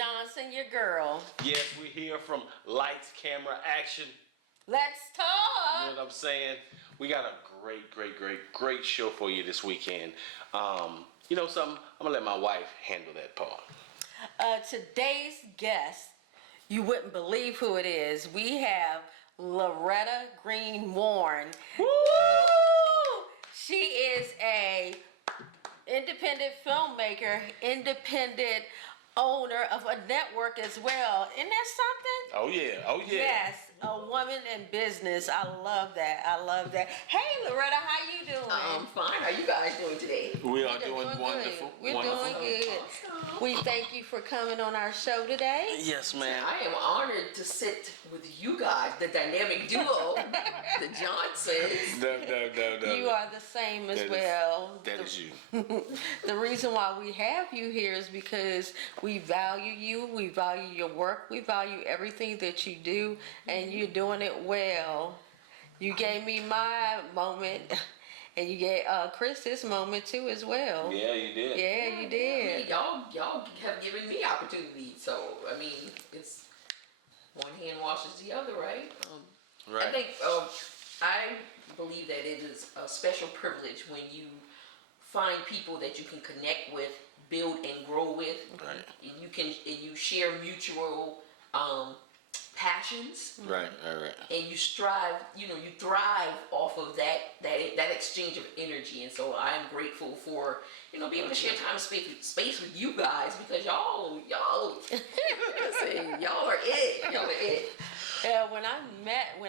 Johnson, your girl. Yes, we're here from Lights, Camera, Action. Let's talk. You know what I'm saying? We got a great show for you this weekend. You know something? I'm gonna let my wife handle that part. Today's guest, you wouldn't believe who it is. We have LorettaGreenWarren. Woo! She is a independent filmmaker, independent owner of a network as well. Isn't that something? Oh yeah. Yes, a woman in business. I love that. Hey Loretta, how you doing? I'm fine. How are you guys doing today? We are doing wonderful. We're doing good. Awesome. We thank you for coming on our show today. Yes, ma'am. I am honored to sit with you guys, the dynamic duo, the Johnsons. No. You are the same as well. That is you. The reason why we have you here is because we value you, we value your work, we value everything that you do, and you're doing it well. You gave me my moment, and you gave Chris his moment too as well. Yeah, you did. Yeah, you did. Y'all have given me opportunity, so I mean, it's one hand washes the other, right? Right. I think I believe that it is a special privilege when you find people that you can connect with, build and grow with. Right. And you share mutual passions. Right. And you strive, you thrive off of that exchange of energy. And so I'm grateful for, being able to share time and space with you guys, because y'all are it. Yeah, when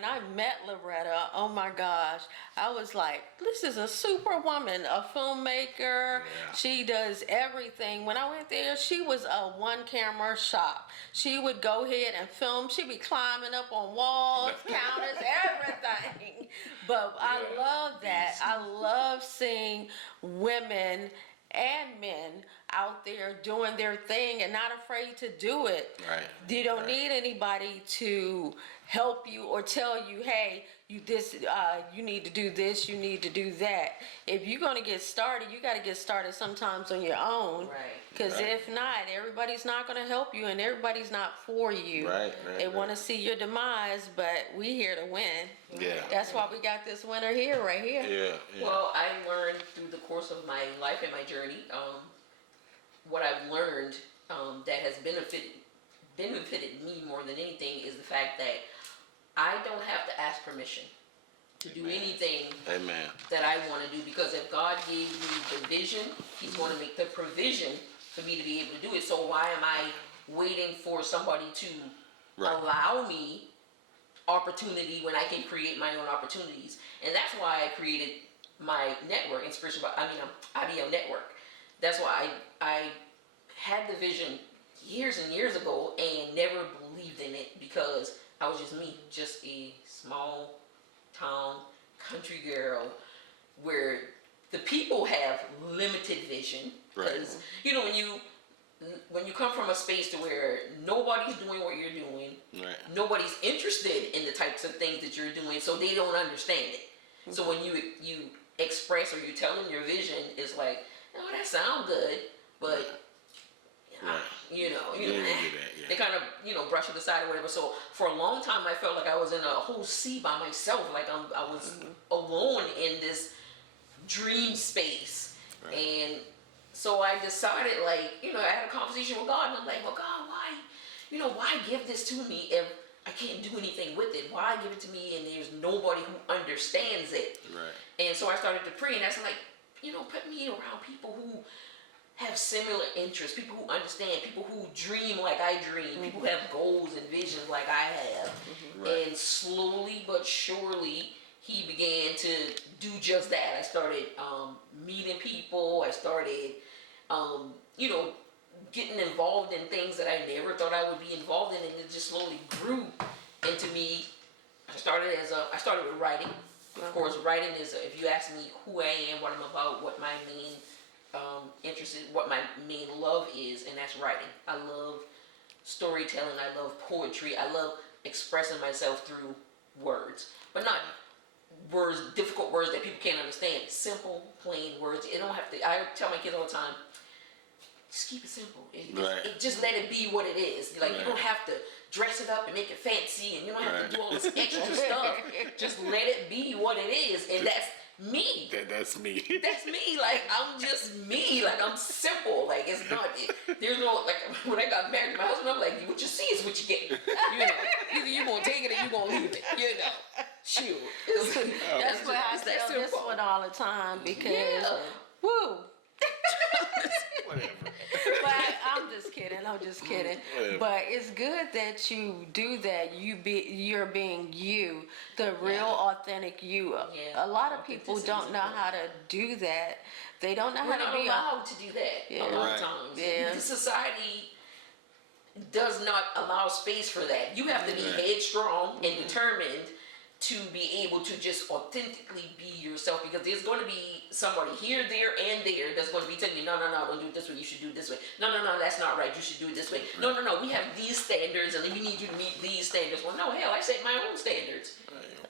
I met Loretta, oh my gosh, I was like, this is a super woman, a filmmaker. Yeah. She does everything. When I went there, she was a one camera shop. She would go ahead and film. She'd be climbing up on walls, counters, everything. But I love that. I love seeing women and men out there doing their thing and not afraid to do it. Right. You don't need anybody to help you or tell you, hey, you need to do this, you need to do that. If you're going to get started, you got to get started sometimes on your own. Right. Because if not, everybody's not going to help you and everybody's not for you. Right. They want to see your demise, but we here to win. Yeah. That's why we got this winner here, right here. Yeah. Well, I learned through the course of my life and my journey, what I've learned that has benefited me more than anything is the fact that I don't have to ask permission to do anything that I want to do, because if God gave me the vision, He's going to make the provision for me to be able to do it. So why am I waiting for somebody to allow me opportunity when I can create my own opportunities? And that's why I created my network, IBL Network. That's why I had the vision years and years ago and never believed in it, because I was just me, just a small town country girl where the people have limited vision. Because when you come from a space to where nobody's doing what you're doing, nobody's interested in the types of things that you're doing, so they don't understand it. So when you express or you tell them your vision, it's like, no, that sounds good, but they kind of brush it aside or whatever. So for a long time, I felt like I was in a whole sea by myself, like I was alone in this dream space. And so I decided, I had a conversation with God, and I'm like, well, God, why give this to me if I can't do anything with it? Why give it to me and there's nobody who understands it? Right. And so I started to pray, and that's like, put me around people who have similar interests, people who understand, people who dream like I dream, people who have goals and visions like I have. And slowly but surely, He began to do just that. I started meeting people. I started, getting involved in things that I never thought I would be involved in, and it just slowly grew into me. I started with writing. Of course, writing is, if you ask me who I am, what I'm about, what my main interest is, what my main love is, and that's writing. I love storytelling. I love poetry. I love expressing myself through words, but not words, difficult words that people can't understand. Simple, plain words. It don't have to. I tell my kids all the time, just keep it simple. Right. Just let it be what it is. Like, you don't have to dress it up and make it fancy, and you don't have to do all this extra stuff. Just let it be what it is, and that's me. That's me. That's me. Like, I'm just me. Like, I'm simple. Like, it's not. There's no, like, when I got married to my husband, I'm like, what you see is what you get. You know, either you gonna take it or you gonna leave it. You know, shoot. That's why I tell this one all the time because, woo. Whatever. But I'm just kidding. I'm just kidding. But it's good that you do that. You're being you, the real, authentic you. Yeah. A lot of people don't know how to do that. They don't know We're how to not be allowed to do that a lot of times. Yeah. The society does not allow space for that. You have to be headstrong and determined to be able to just authentically be yourself, because there's going to be somebody here, there, and there that's going to be telling you, no, don't do it this way, you should do it this way. No, that's not right, you should do it this way. No, we have these standards and we need you to meet these standards. Well, no, hell, I set my own standards.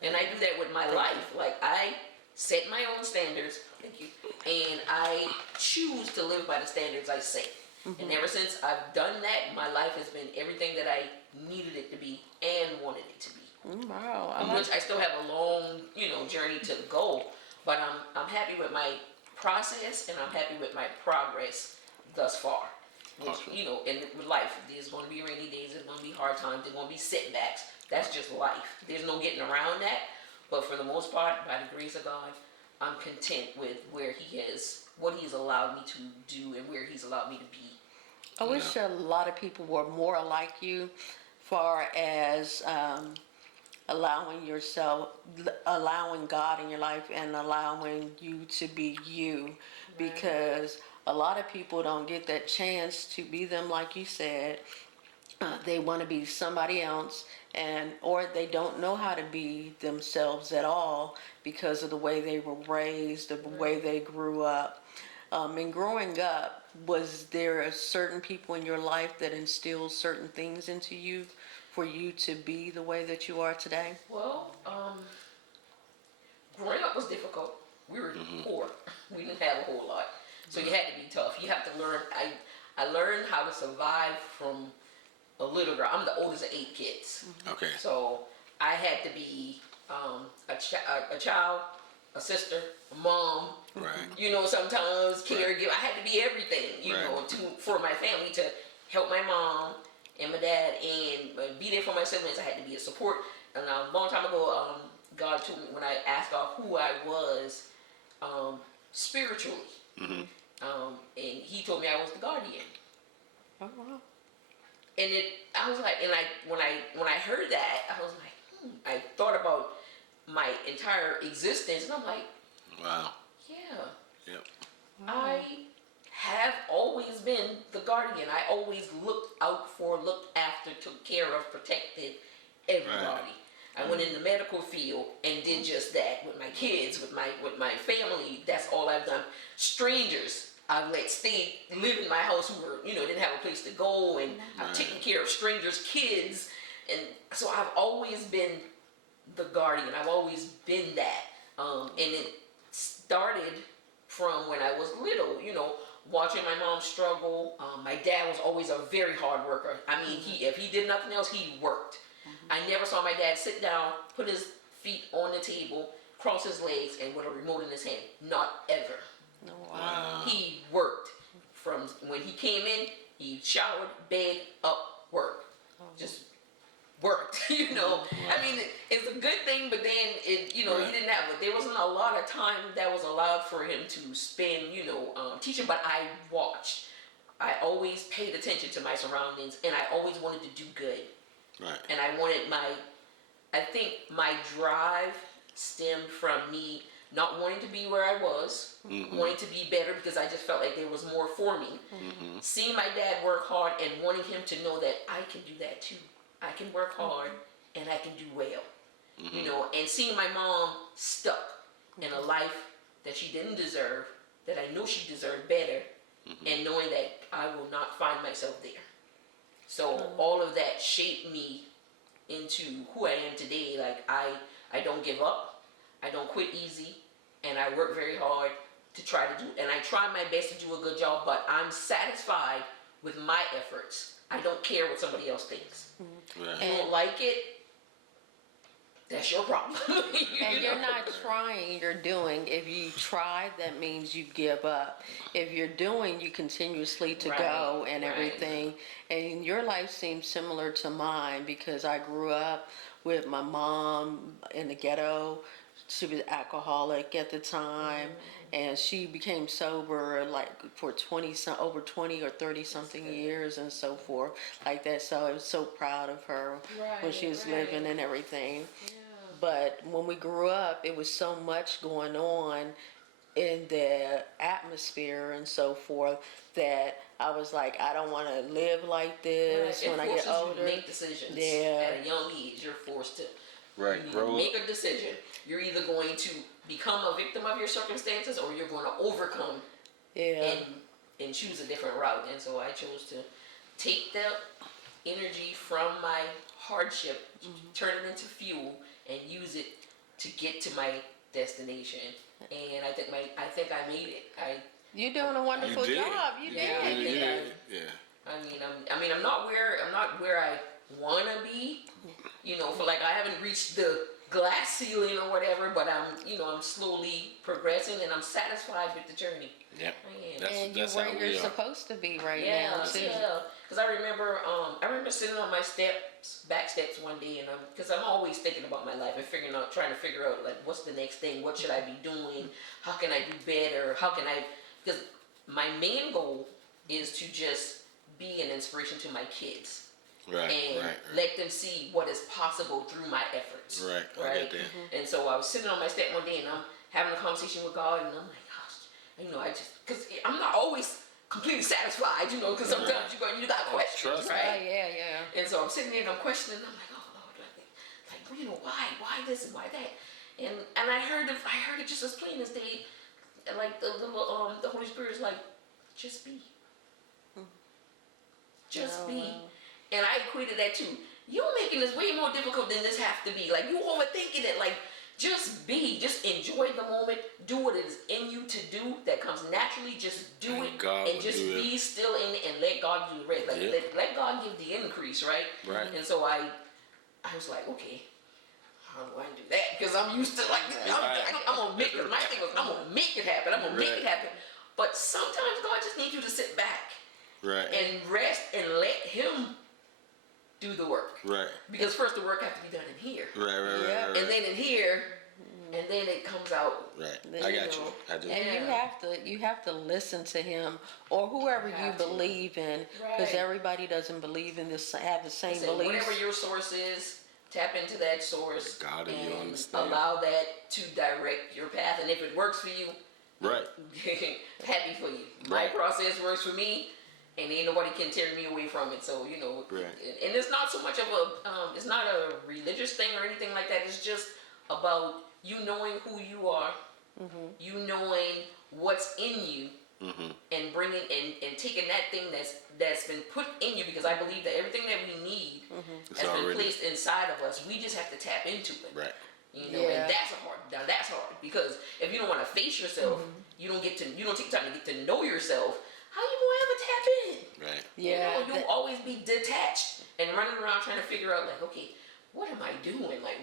And I do that with my life. Like, I set my own standards, thank you, and I choose to live by the standards I set. And ever since I've done that, my life has been everything that I needed it to be and wanted it to be. Wow. Which I still have a long, journey to go, but I'm happy with my process and I'm happy with my progress thus far. Which, Awesome. And with life, there's going to be rainy days, there's going to be hard times, there's going to be setbacks. That's just life. There's no getting around that. But for the most part, by the grace of God, I'm content with what He's allowed me to do and where He's allowed me to be. I wish a lot of people were more like you, far as allowing God in your life and allowing you to be you, because a lot of people don't get that chance to be them, like you said. They want to be somebody else, or they don't know how to be themselves at all because of the way they were raised, the way they grew up. And growing up, was there a certain people in your life that instilled certain things into you for you to be the way that you are today? Well, growing up was difficult. We were poor. We didn't have a whole lot. So you had to be tough. You have to learn. I learned how to survive from a little girl. I'm the oldest of 8 kids. Okay. So I had to be a child, a sister, a mom. Right. Sometimes caregiver. I had to be everything, for my family, to help my mom and my dad and be there for my siblings. I had to be a support. And a long time ago, God told me, when I asked God who I was spiritually, and He told me I was the guardian. Oh, wow. And I was like, when I heard that, I was like, I thought about my entire existence, and I'm like, wow. Yeah. Yep. I have always been the guardian. I always looked after, took care of, protected everybody. Right. I went in the medical field and did just that with my kids, with my family. That's all I've done. Strangers, I've let live in my house who were, didn't have a place to go, and I've taken care of strangers' kids. And so I've always been the guardian. I've always been that. And it started from when I was little, watching my mom struggle. My dad was always a very hard worker. I mean, if he did nothing else, he worked. I never saw my dad sit down, put his feet on the table, cross his legs, and with a remote in his hand. Not ever. Wow. He worked. From when he came in, he showered, bed, up, work. Just worked, Wow. I mean, it's a good thing, but then he didn't have, but there wasn't a lot of time that was allowed for him to spend, teaching, but I watched. I always paid attention to my surroundings, and I always wanted to do good. Right. And I think my drive stemmed from me not wanting to be where I was, wanting to be better because I just felt like there was more for me. Seeing my dad work hard and wanting him to know that I can do that too. I can work hard and I can do well. And seeing my mom stuck in a life that she didn't deserve, that I know she deserved better, and knowing that I will not find myself there. So all of that shaped me into who I am today. Like, I don't give up, I don't quit easy, and I work very hard to try to do, and I try my best to do a good job, but I'm satisfied with my efforts. I don't care what somebody else thinks. Right. You don't like it, that's your problem. And you're not trying, you're doing. If you try, that means you give up. If you're doing, you continuously to go and everything. And your life seems similar to mine because I grew up with my mom in the ghetto. She was alcoholic at the time, and she became sober like for over 20 or 30 something years and so forth like that. So I was so proud of her when she was living and everything. Yeah. But when we grew up, it was so much going on in the atmosphere and so forth that I was like, I don't want to live like this when I get older. You to make decisions. Yeah. At a young age, you're forced to Grow make up. a decision. You're either going to become a victim of your circumstances, or you're going to overcome and choose a different route. And so I chose to take the energy from my hardship, turn it into fuel, and use it to get to my destination. And I think I made it. You're doing a wonderful job. You did. Yeah. I mean, I'm not where I wanna be. You know, for like I haven't reached the glass ceiling or whatever, but I'm slowly progressing, and I'm satisfied with the journey. Yep. I am. And you're where you're supposed to be now too. Yeah. Because I remember sitting on my back steps one day, and because I'm always thinking about my life and trying to figure out like what's the next thing, what should I be doing, how can I do better, because my main goal is to just be an inspiration to my kids. And let them see what is possible through my efforts. Right. I get that. And so I was sitting on my step one day, and I'm having a conversation with God, and I'm like, gosh, because I'm not always completely satisfied, because sometimes you got questions, right? Yeah. And so I'm sitting there and I'm questioning. I'm like, oh Lord, why this and why that? And I heard it just as plain as day. Like the Holy Spirit is like, just be, be. And I equated that to, you're making this way more difficult than this has to be. Like, you overthinking it. Like, just be. Just enjoy the moment. Do what is in you to do that comes naturally. Just do it. And just be still in it and let God do the rest. Like, let God give the increase, right? Right. And so I was like, okay, how do I do that? Because I'm used to, like, I'm going to make it. My thing was, I'm going to make it happen. I'm going to make it happen. But sometimes God just needs you to sit back. And rest and let Him do the work. Because first the work has to be done in here. Right. And then in here, and then it comes out. Right. I got you. I do. And you have to listen to Him or whoever you believe in, because everybody doesn't believe in this, have the same beliefs. Whatever your source is, tap into that source. God, and you understand. Allow that to direct your path. And if it works for you, happy for you. My process works for me. And ain't nobody can tear me away from it. So, and it's not so much of it's not a religious thing or anything like that. It's just about you knowing who you are, you knowing what's in you, and bringing and taking that thing that's been put in you, because I believe that everything that we need has been placed inside of us. We just have to tap into it. Right. And that's hard because if you don't want to face yourself, you don't take time to get to know yourself. How you gonna ever tap in? Right. Yeah. You'll always be detached and running around trying to figure out, like, okay, what am I doing? Like,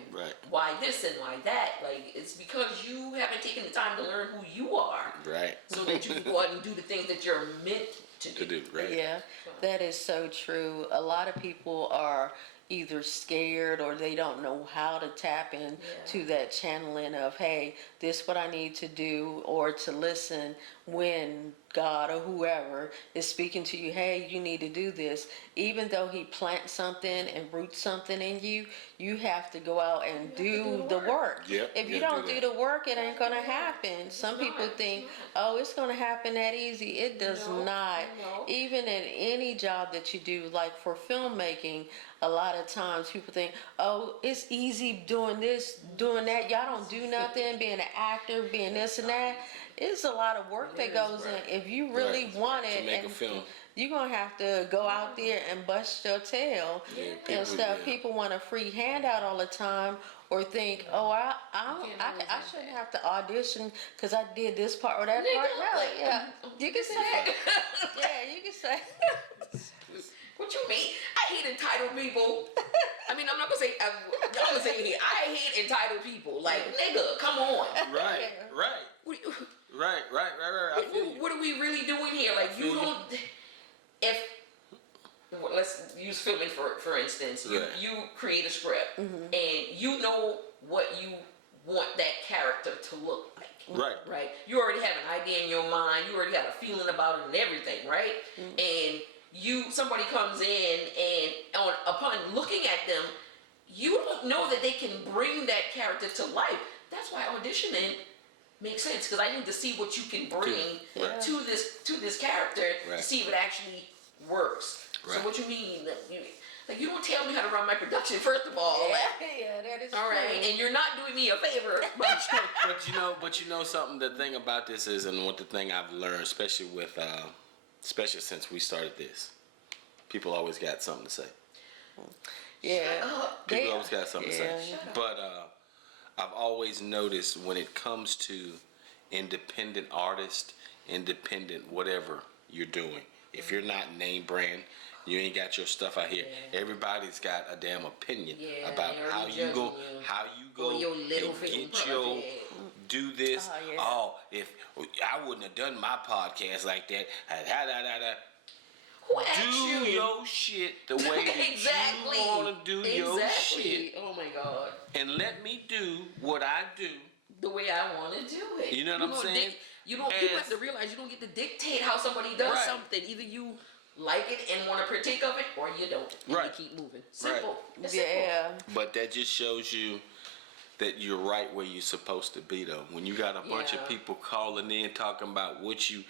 why this and why that? Like, it's because you haven't taken the time to learn who you are. Right. So that you can go out and do the things that you're meant to do. Right. Yeah, that is so true. A lot of people are either scared or they don't know how to tap in to that channeling of, hey, this what I need to do, or to listen when God or whoever is speaking to you, hey, you need to do this. Even though He plants something and roots something in you, you have to go out and do the work. Yep. If you don't do the work, it ain't going to happen. Some people think, oh, it's going to happen that easy. It does not. Even in any job that you do, like for filmmaking, a lot of times people think, oh, it's easy doing this, doing that. Y'all don't do nothing, being an actor, being this and that. It's a lot of work that goes in. If you really want it, to make a film. you're gonna have to go out there and bust your tail and stuff. People want a free handout all the time, or think, oh, I shouldn't have to audition because I did this part or that part. No, yeah, you can say that. Yeah, you can say. What you mean? I hate entitled people. I mean, I'm not gonna say. I'm gonna say it here. I hate entitled people. Like, nigga, come on. Right. Right. What are we really doing here? Like, you don't. If let's use filming for instance. You create a script and you know what you want that character to look like. Right. You already have an idea in your mind. You already have a feeling about it and everything. Right. And somebody comes in and upon looking at them, you don't know that they can bring that character to life. That's why auditioning makes sense, because I need to see what you can bring to this character to see if it actually works. So what you mean? Like, you don't tell me how to run my production, first of all. Yeah, that is all true. right, and you're not doing me a favor. But you know something. The thing about this is, and what the thing I've learned, especially since we started this, people always got something to say. Yeah, people always got something to say. But I've always noticed when it comes to independent artists, independent whatever you're doing, if you're not name brand, you ain't got your stuff out here. Everybody's got a damn opinion about how you go your little and get your do this. If I wouldn't have done my podcast like that. Who asked you? Do your shit the way that you want to do your shit. Oh my God. And let me do what I do the way I want to do it. You know what I'm saying? People have to realize you don't get to dictate how somebody does something. Either you like it and want to partake of it, or you don't. And you keep moving. Simple. It's simple. But that just shows you that you're right where you're supposed to be, though. When you got a bunch of people calling in talking about what you,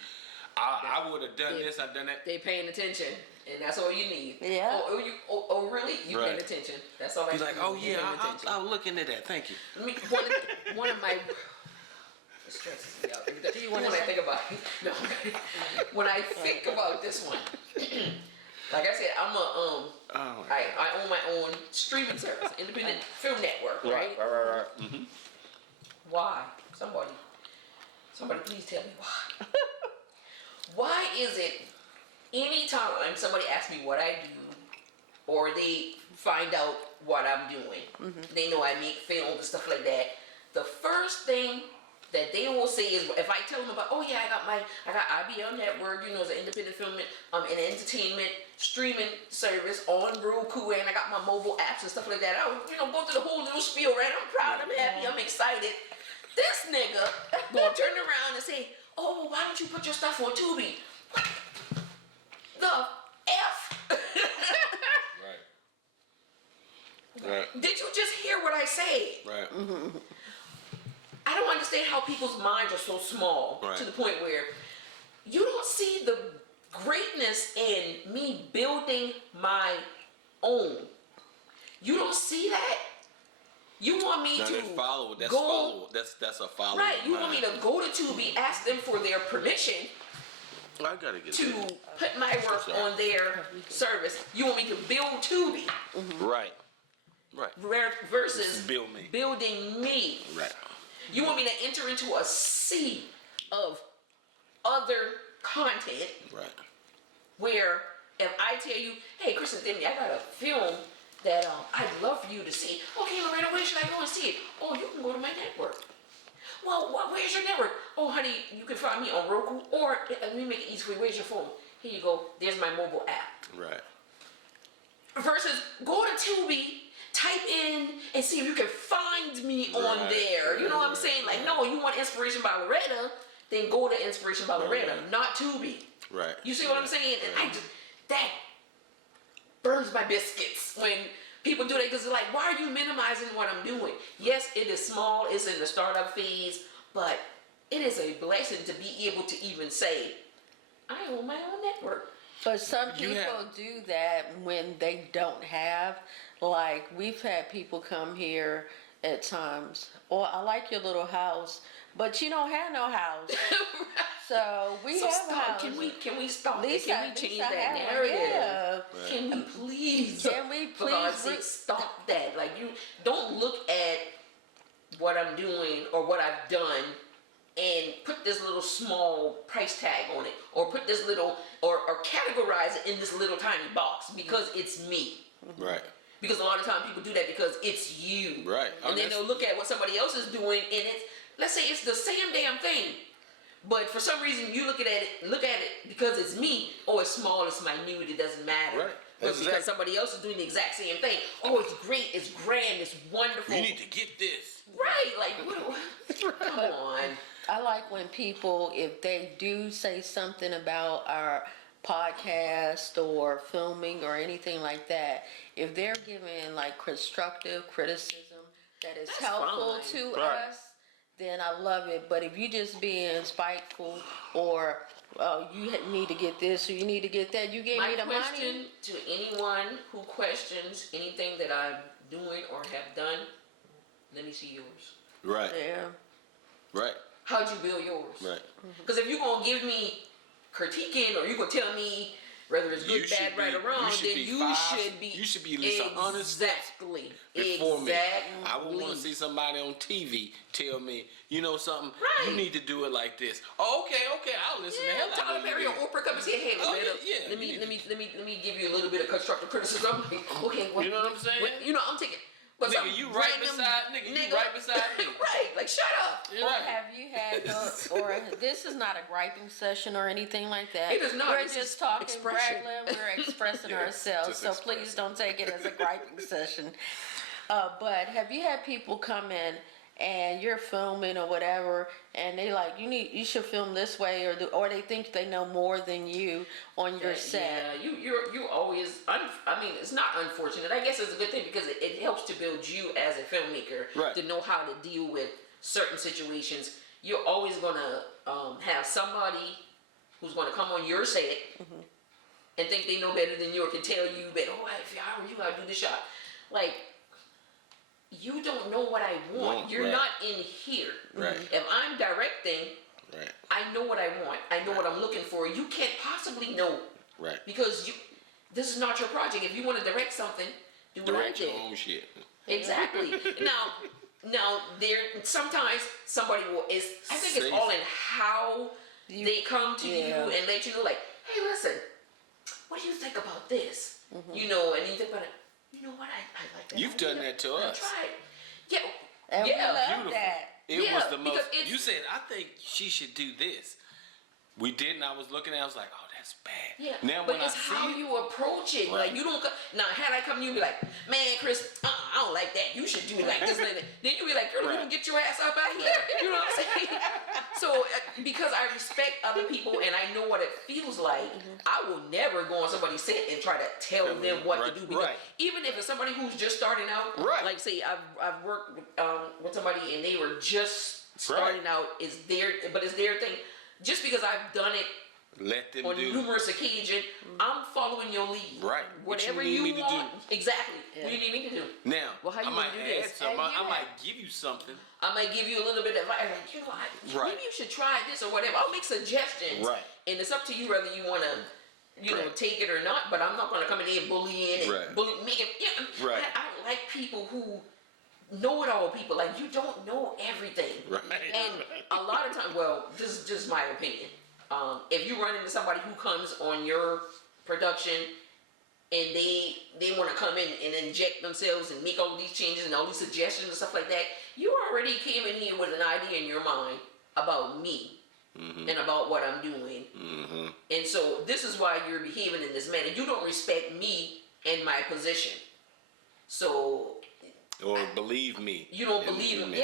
I would have done this, I've done that. They paying attention, and that's all you need. Yeah. Oh really? You paying attention? That's all I need. You're like, oh yeah, I'll look into that. Thank you. I mean, one of my stresses me out. When I think about it, no. When I think about this one, like I said, I'm I own my own streaming service, independent film network, right? Right. Mm-hmm. Why? Somebody please tell me why. Why is it anytime somebody asks me what I do, or they find out what I'm doing, they know I make films and stuff like that, the first thing that they will say is, if I tell them about, oh yeah, I got IBL Network, it's an independent film and entertainment streaming service on Roku, and I got my mobile apps and stuff like that. I go through the whole little spiel, right? I'm proud, I'm happy, I'm excited. This nigga gonna turn around and say, oh, why don't you put your stuff on Tubi? What the F? Right. Did you just hear what I said? Right. I don't understand how people's minds are so small to the point where you don't see the greatness in me building my own. You don't see that? You want me to follow? That's a follow. Right. You want me to go to Tubi, ask them for their permission I gotta get to put my work on their service. You want me to build Tubi. Right. Versus building me. Right. You want me to enter into a sea of other content. Right. Where if I tell you, hey, Kristen Demi, I got a film that I'd love for you to see. Okay, Loretta, where should I go and see it? Oh, you can go to my network. Well, where's your network? Oh, honey, you can find me on Roku, or let me make it easy for you. Where's your phone? Here you go. There's my mobile app. Right. Versus go to Tubi, type in, and see if you can find me on there. You know what I'm saying? Like, no, you want Inspiration by Loretta, then go to Inspiration by Loretta, not Tubi. Right. You see what I'm saying? And that burns my biscuits when people do that, because they're like, why are you minimizing what I'm doing? Yes, it is small, it's in the startup phase, but it is a blessing to be able to even say, I own my own network. But some people do that when they don't have, like, we've had people come here at times, I like your little house, but you don't have no house. So we have stop. houses. Can we stop? Lisa, Can we change Lisa that had one, narrative? yeah. Right. Can we please? Can we For God's please sake, stop that. Like, you don't look at what I'm doing or what I've done and put this little small price tag on it, or put this little, or categorize it in this little tiny box because it's me. Right. Because a lot of times people do that because it's you. Right. And then they'll look at what somebody else is doing, and it's, let's say it's the same damn thing, but for some reason you look at it because it's me. Oh, it's small, it's minute, it doesn't matter. Right. But because somebody else is doing the exact same thing. Oh, it's great, it's grand, it's wonderful. You need to get this. Right, like, come on. I like when people, if they do say something about our podcast or filming or anything like that, if they're giving like constructive criticism that is That's helpful fine. to Right. us, then I love it. But if you just being spiteful or you need to get this or you need to get that, you gave My me the question money. to anyone who questions anything that I'm doing or have done, let me see yours. Right. Yeah. Right. How'd you build yours? Right. Because if you're going to give me critiquing, or you're going to tell me whether it's good, bad, right, or wrong, then you should be at least an honest exactly before me. exactly. I would want to see somebody on TV tell me, you know something, Right. you need to do it like this. Oh, okay, I'll listen to hell out Tyler of you. Perry or Oprah come and say, "Hey, Oh, Loretta, yeah, let me give you a little bit of constructive criticism." I'm like, okay, You know what I'm saying? I'm taking. But some Nigga, you right random beside me. Right, like shut up. You're Or right. have you had, or this is not a griping session or anything like that. It is not. We're It's just just talking expression. regular. We're expressing Yeah, ourselves. just So expressing. please don't take it as a griping session. But have you had people come in and you're filming or whatever, and they like you should film this way, or they think they know more than you on your set? Yeah, you always. I mean, it's not unfortunate. I guess it's a good thing because it helps to build you as a filmmaker Right. to know how to deal with certain situations. You're always gonna have somebody who's gonna come on your set and think they know better than you, or can tell you, "But if I were you, I'd do this shot." Like, you don't know what I want. You're right. not in here. Right. If I'm directing, Right. I know what I want. I know what I'm looking for. You can't possibly know Right. because this is not your project. If you want to direct something, do what I Direct your did. own shit. Exactly. Now there sometimes somebody will I think it's Safe. all in how they come to you and let you know, like, hey, listen, what do you think about this? You know, and you think about it. You know what? I like that. You've done that to us. Try it. Yeah. And we yeah. love Beautiful. that. It Yeah, was the most. because it's- You said, I think she should do this. We did, and I was looking at it, I was like, oh, that's bad. Yeah, Now but when it's I how see it, you approach it. Right. Like, you don't now. Had I come to you and be like, man, Chris, I don't like that. You should do it like this, like that. Then you be like, girl, you Right. can get your ass up out of here. You know what I'm saying? So because I respect other people and I know what it feels like, I will never go on somebody's set and try to tell them what to do. Because Right. even if it's somebody who's just starting out, Right. like say I've worked with somebody and they were just starting out, it's their thing. Just because I've done it let them on do. numerous occasions, I'm following your lead. Right. What you Whatever need you me to want. do. Exactly. What do you need me to do? Now, Well, how you I might gonna do add this? something. And you I might give you something. I might give you a little bit of advice. Like, you know, Right. maybe you should try this or whatever. I'll make suggestions. Right. And it's up to you whether you want to, you know, Right. take it or not. But I'm not going to come in here bullying and Right. making. Yeah, Right. I don't like people who know-it-all people. Like, you don't know everything. Right. And a lot of times, well, this is just my opinion. If you run into somebody who comes on your production and they want to come in and inject themselves and make all these changes and all these suggestions and stuff like that, you already came in here with an idea in your mind about me and about what I'm doing. And so this is why you're behaving in this manner. You don't respect me and my position. So Or believe me. you don't in believe him. me.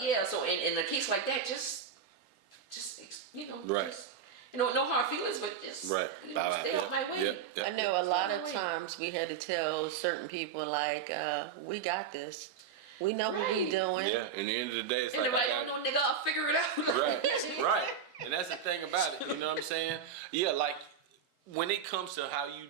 Yeah. So in a case like that, just you know, Right. just, you know, no hard feelings, but just Right. you know, stay Yep. off my way. Yep. I know a lot of Right. times we had to tell certain people like, we got this. We know what we Right. doing. Yeah. And at the end of the day, it's And like if I I got don't know, nigga, I'll figure it out. right. And that's the thing about it. You know what I'm saying? Yeah, like when it comes to how you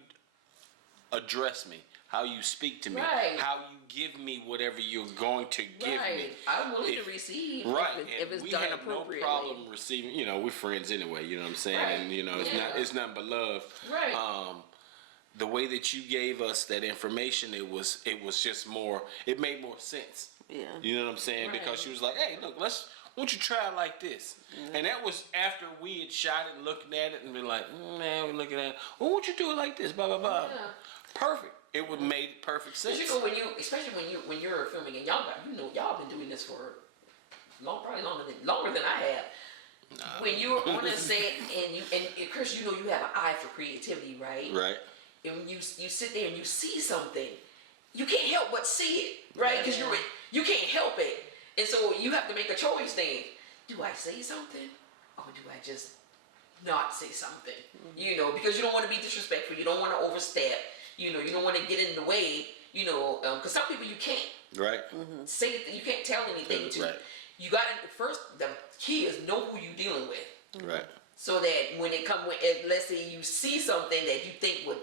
address me, how you speak to me, Right. how you give me whatever you're going to give me. I'm willing to receive. Right, If it's we done have no appropriately. problem receiving. You know, we're friends anyway. You know what I'm saying? Right. And you know, Yeah. it's nothing but love. Right. The way that you gave us that information, it was just more. It made more sense. Yeah. You know what I'm saying? Right. Because she was like, "Hey, look, why don't you try it like this?" And that was after we had shot it and looking at it and been like, "Man, we're looking at it. Well, won't you do it like this?" Blah blah blah. Yeah. Perfect. It would make perfect sense. But you know, especially when you're filming, and y'all been doing this for probably longer than I have. Nah. When you're on a set and Chris, you know you have an eye for creativity, right? Right. And when you sit there and you see something, you can't help but see it, right? Because you can't help it, and so you have to make a choice. Then, do I say something, or do I just not say something? You know, because you don't want to be disrespectful. You don't want to overstep. You know, you don't want to get in the way. You know, because some people you can't Right. say it. You can't tell anything to. Right. You got to first. The key is know who you're dealing with. Right. So that when it comes, let's say you see something that you think would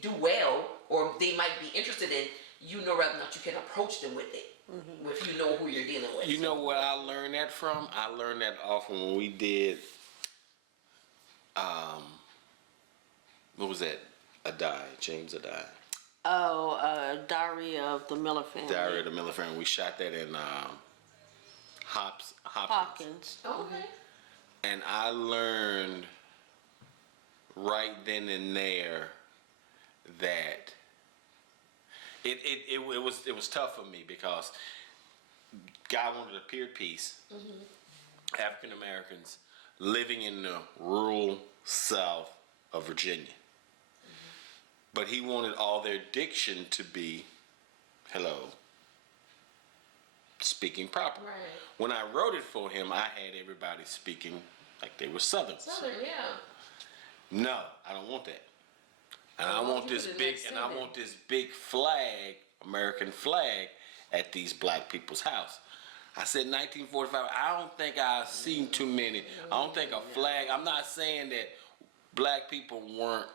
do well, or they might be interested in, you know whether or not you can approach them with it, if you know who you're dealing with. You know where I learned that from? I learned that off when we did, what was that? James Adai. Oh, Diary of the Miller Family. Diary of the Miller Family. We shot that in Hopkins. Hawkins. Okay. And I learned right then and there that it was tough for me because guy wanted a period piece. African Americans living in the rural South of Virginia. But he wanted all their diction to be, hello, speaking proper. Right. When I wrote it for him, I had everybody speaking like they were Southern. Southern, yeah. No, I don't want that. And I want this big flag, American flag, at these black people's house. I said 1945. I don't think I've seen too many. I don't think a flag. I'm not saying that black people weren't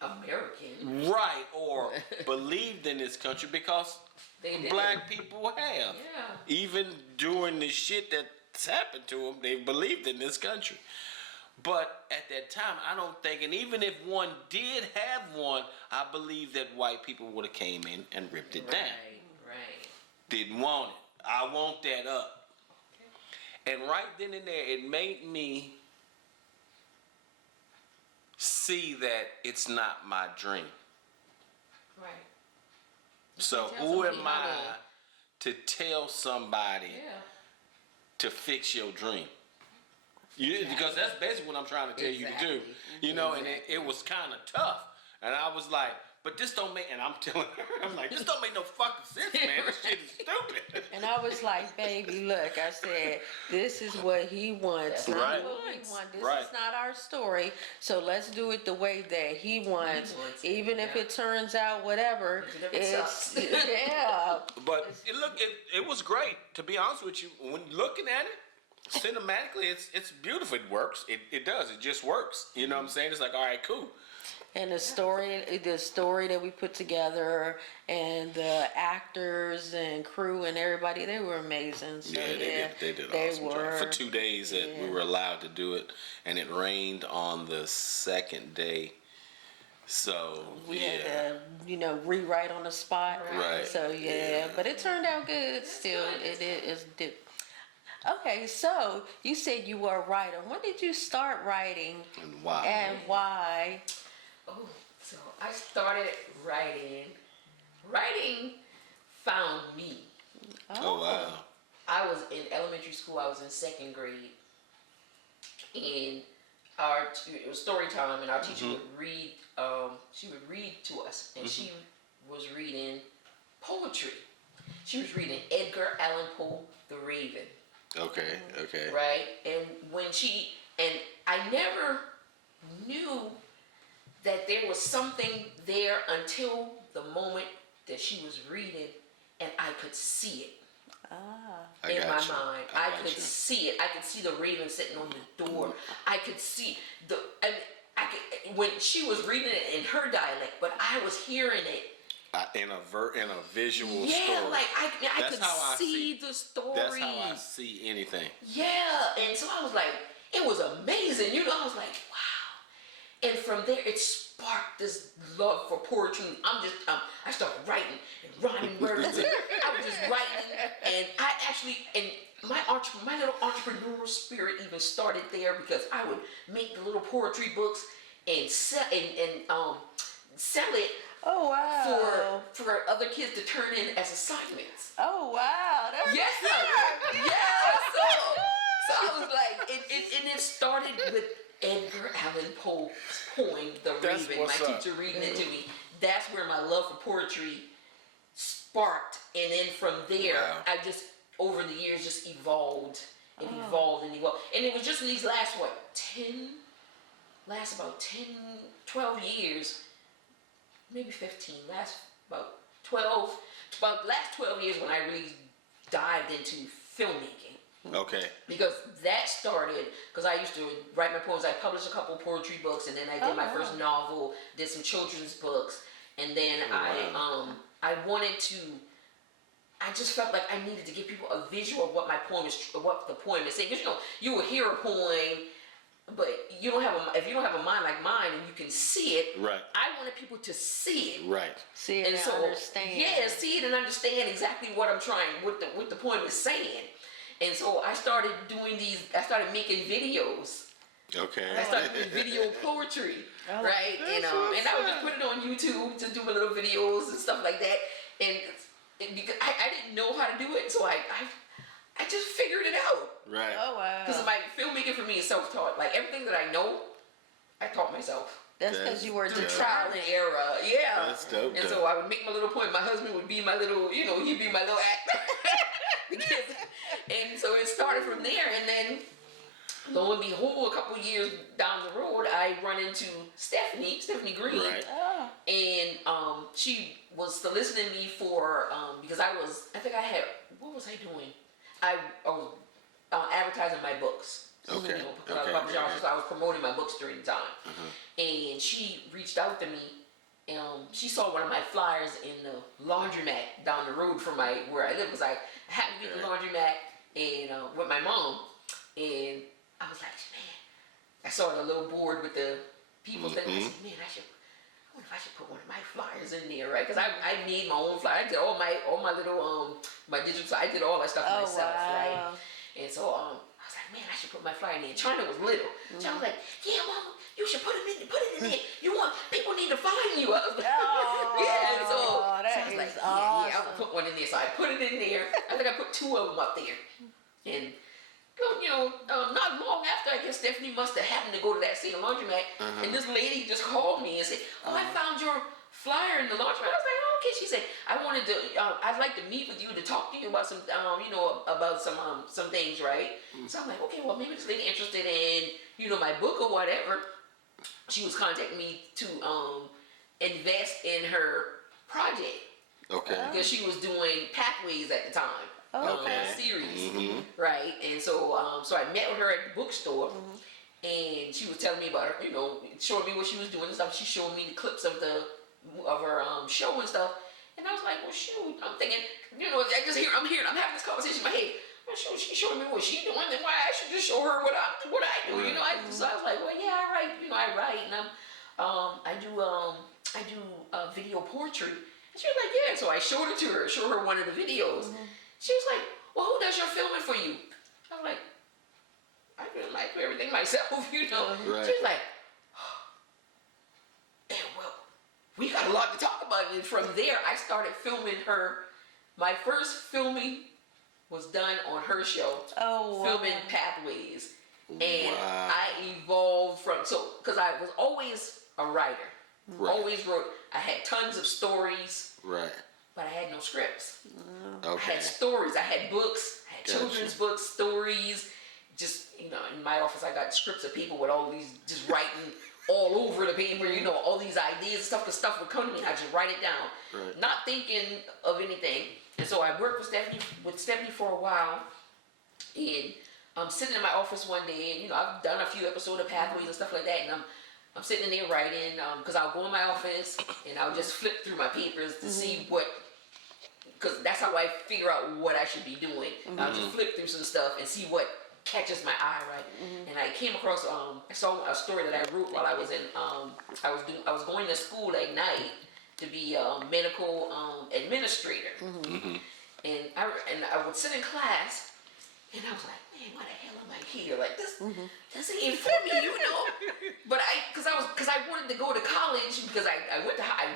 American. right or believed in this country, because They did. black people have. Yeah. Even during the shit that's happened to them, they believed in this country. But at that time, I don't think, and even if one did have one, I believe that white people would have came in and ripped it down. Right. Didn't want it. I want that up. Okay. And right then and there, it made me see that it's not my dream. Right. So tell who somebody am how I to tell somebody Yeah. to fix your dream? Because that's basically what I'm trying to tell you to do. Exactly. You know, and it was kind of tough. And I was like, but this don't make, and I'm telling her, I'm like, this don't make no fucking sense, man. This shit is stupid. And I was like, baby, look, I said, this is what he wants, That's not right. what we want. This Right. is not our story, so let's do it the way that he wants. wants it, Even if yeah. it turns out whatever, Even if it sucks. yeah. But it was great, to be honest with you. When looking at it, cinematically, it's beautiful. It works. It does. It just works. You know what I'm saying? It's like, all right, cool. And the story that we put together, and the actors and crew and everybody, they were amazing. So, They did an awesome job. For 2 days that we were allowed to do it, and it rained on the second day. So we had to, rewrite on the spot. Right. So but it turned out good. Still, it is. Okay, so you said you were a writer. When did you start writing? And why? And why? Oh, so I started writing. Writing found me. Oh wow. I was in elementary school. I was in second grade, and it was story time, and our teacher would read. She would read to us, and she was reading poetry. She was reading Edgar Allan Poe, The Raven. Okay. Right, and I never knew that there was something there until the moment that she was reading, and I could see it. I In got my you. mind, I could see it. I could see the raven sitting on the door. I could see when she was reading it in her dialect, but I was hearing it in a visual story. Yeah, like I That's could how I see the story. That's how I see anything. Yeah, and so I was like, it was amazing. You know, I was like, wow. And from there, it sparked this love for poetry. I started writing and rhyming words. I was just writing, and my little entrepreneurial spirit even started there because I would make the little poetry books and sell it. Oh wow! For other kids to turn in as assignments. Oh wow! That's yes, sir. Yeah. So I was like, it started with Edgar Allan Poe's poem, "The Raven." My teacher reading it to me. That's where my love for poetry sparked, and then from there, I just over the years just evolved. It evolved and evolved, and it was just in these last about 10, 12 years. Maybe 15, last 12 years when I really dived into filmmaking. Okay. Because that started, because I used to write my poems. I published a couple of poetry books, and then I did my first novel, did some children's books, and then I just felt like I needed to give people a visual of what the poem is saying. Because you will hear a poem, but if you don't have a mind like mine and you can see it, right. I wanted people to see it. Right. See it and understand. Yeah, see it and understand exactly what I'm trying, what the poem is saying. And so I started making videos. Okay. I started doing video poetry, right? And I would just put it on YouTube to do my little videos and stuff like that. And because I didn't know how to do it, so I just figured it out. Right. Oh wow. Because my filmmaking for me is self-taught. Like everything that I know, I taught myself. That's because you were through trial and error. Yeah. That's dope. And so I would make my little point. My husband would be my little, he'd be my little actor. And so it started from there. And then, lo and behold, a couple of years down the road, I run into Stephanie Green. Right. Oh. And she was soliciting me for, because what was I doing? I was advertising my books. Okay. So I was promoting my books during the time. And she reached out to me. She saw one of my flyers in the laundromat down the road from where I live. Because I happened to be at the laundromat and with my mom. And I was like, man, I saw the little board with the people thing. I said, man, I wonder if I should put one of my flyers in there, right? Because I made my own flyer. I did all my little my digital. I did all that stuff myself, right? And so I was like, man, I should put my flyer in there. China was little. China was like, yeah, Mama, you should put it in there. People need to find you. I was like, yeah. So I was like, yeah, I would put one in there. So I put it in there. I think I put 2 of them up there. And not long after, I guess Stephanie must have happened to go to that same laundromat, and this lady just called me and said, "Oh, I found your flyer in the laundromat." I was like, "Oh, okay." She said, I'd like to meet with you to talk to you about some, about some things, right?" So I'm like, okay, well, maybe this lady interested in, my book or whatever. She was contacting me to invest in her project. Okay. Because she was doing Pathways at the time. Series, right? And so I met with her at the bookstore, and she was telling me about her, showing me what she was doing and stuff. She showed me the clips of her show and stuff, and I was like, well, shoot, I'm thinking, I'm having this conversation in my head. Well, shoot, she's showing me what she's doing, then why I should just show her what I do, So I was like, well, yeah, I write, I write, and I do video poetry. And she was like, yeah. So I showed her one of the videos. She was like, well, who does your filming for you? I was like, I really like everything myself, Right. She was like, well, we got a lot to talk about. And from there, I started filming her. My first filming was done on her show, filming Pathways. And I evolved because I was always a writer. Always wrote. I had tons of stories. Right. But I had no scripts. Okay. I had stories. I had books. I had children's books, stories. Just, in my office, I got scripts of people with all these, just writing all over the paper, all these ideas and stuff. The stuff would come to me, I just write it down. Right. Not thinking of anything. And so I worked with Stephanie for a while. And I'm sitting in my office one day, and, I've done a few episodes of Pathways and stuff like that. And I'm sitting in there writing, because I'll go in my office and I'll just flip through my papers to see what, because that's how I figure out what I should be doing. I'll just flip through some stuff and see what catches my eye, right? And I came across, I saw a story that I wrote while I was in, I was going to school at night to be a medical administrator. And I would sit in class and I was like, man, why the hell am I here? Like this ain't for me, you know. But because I wanted to go to college because I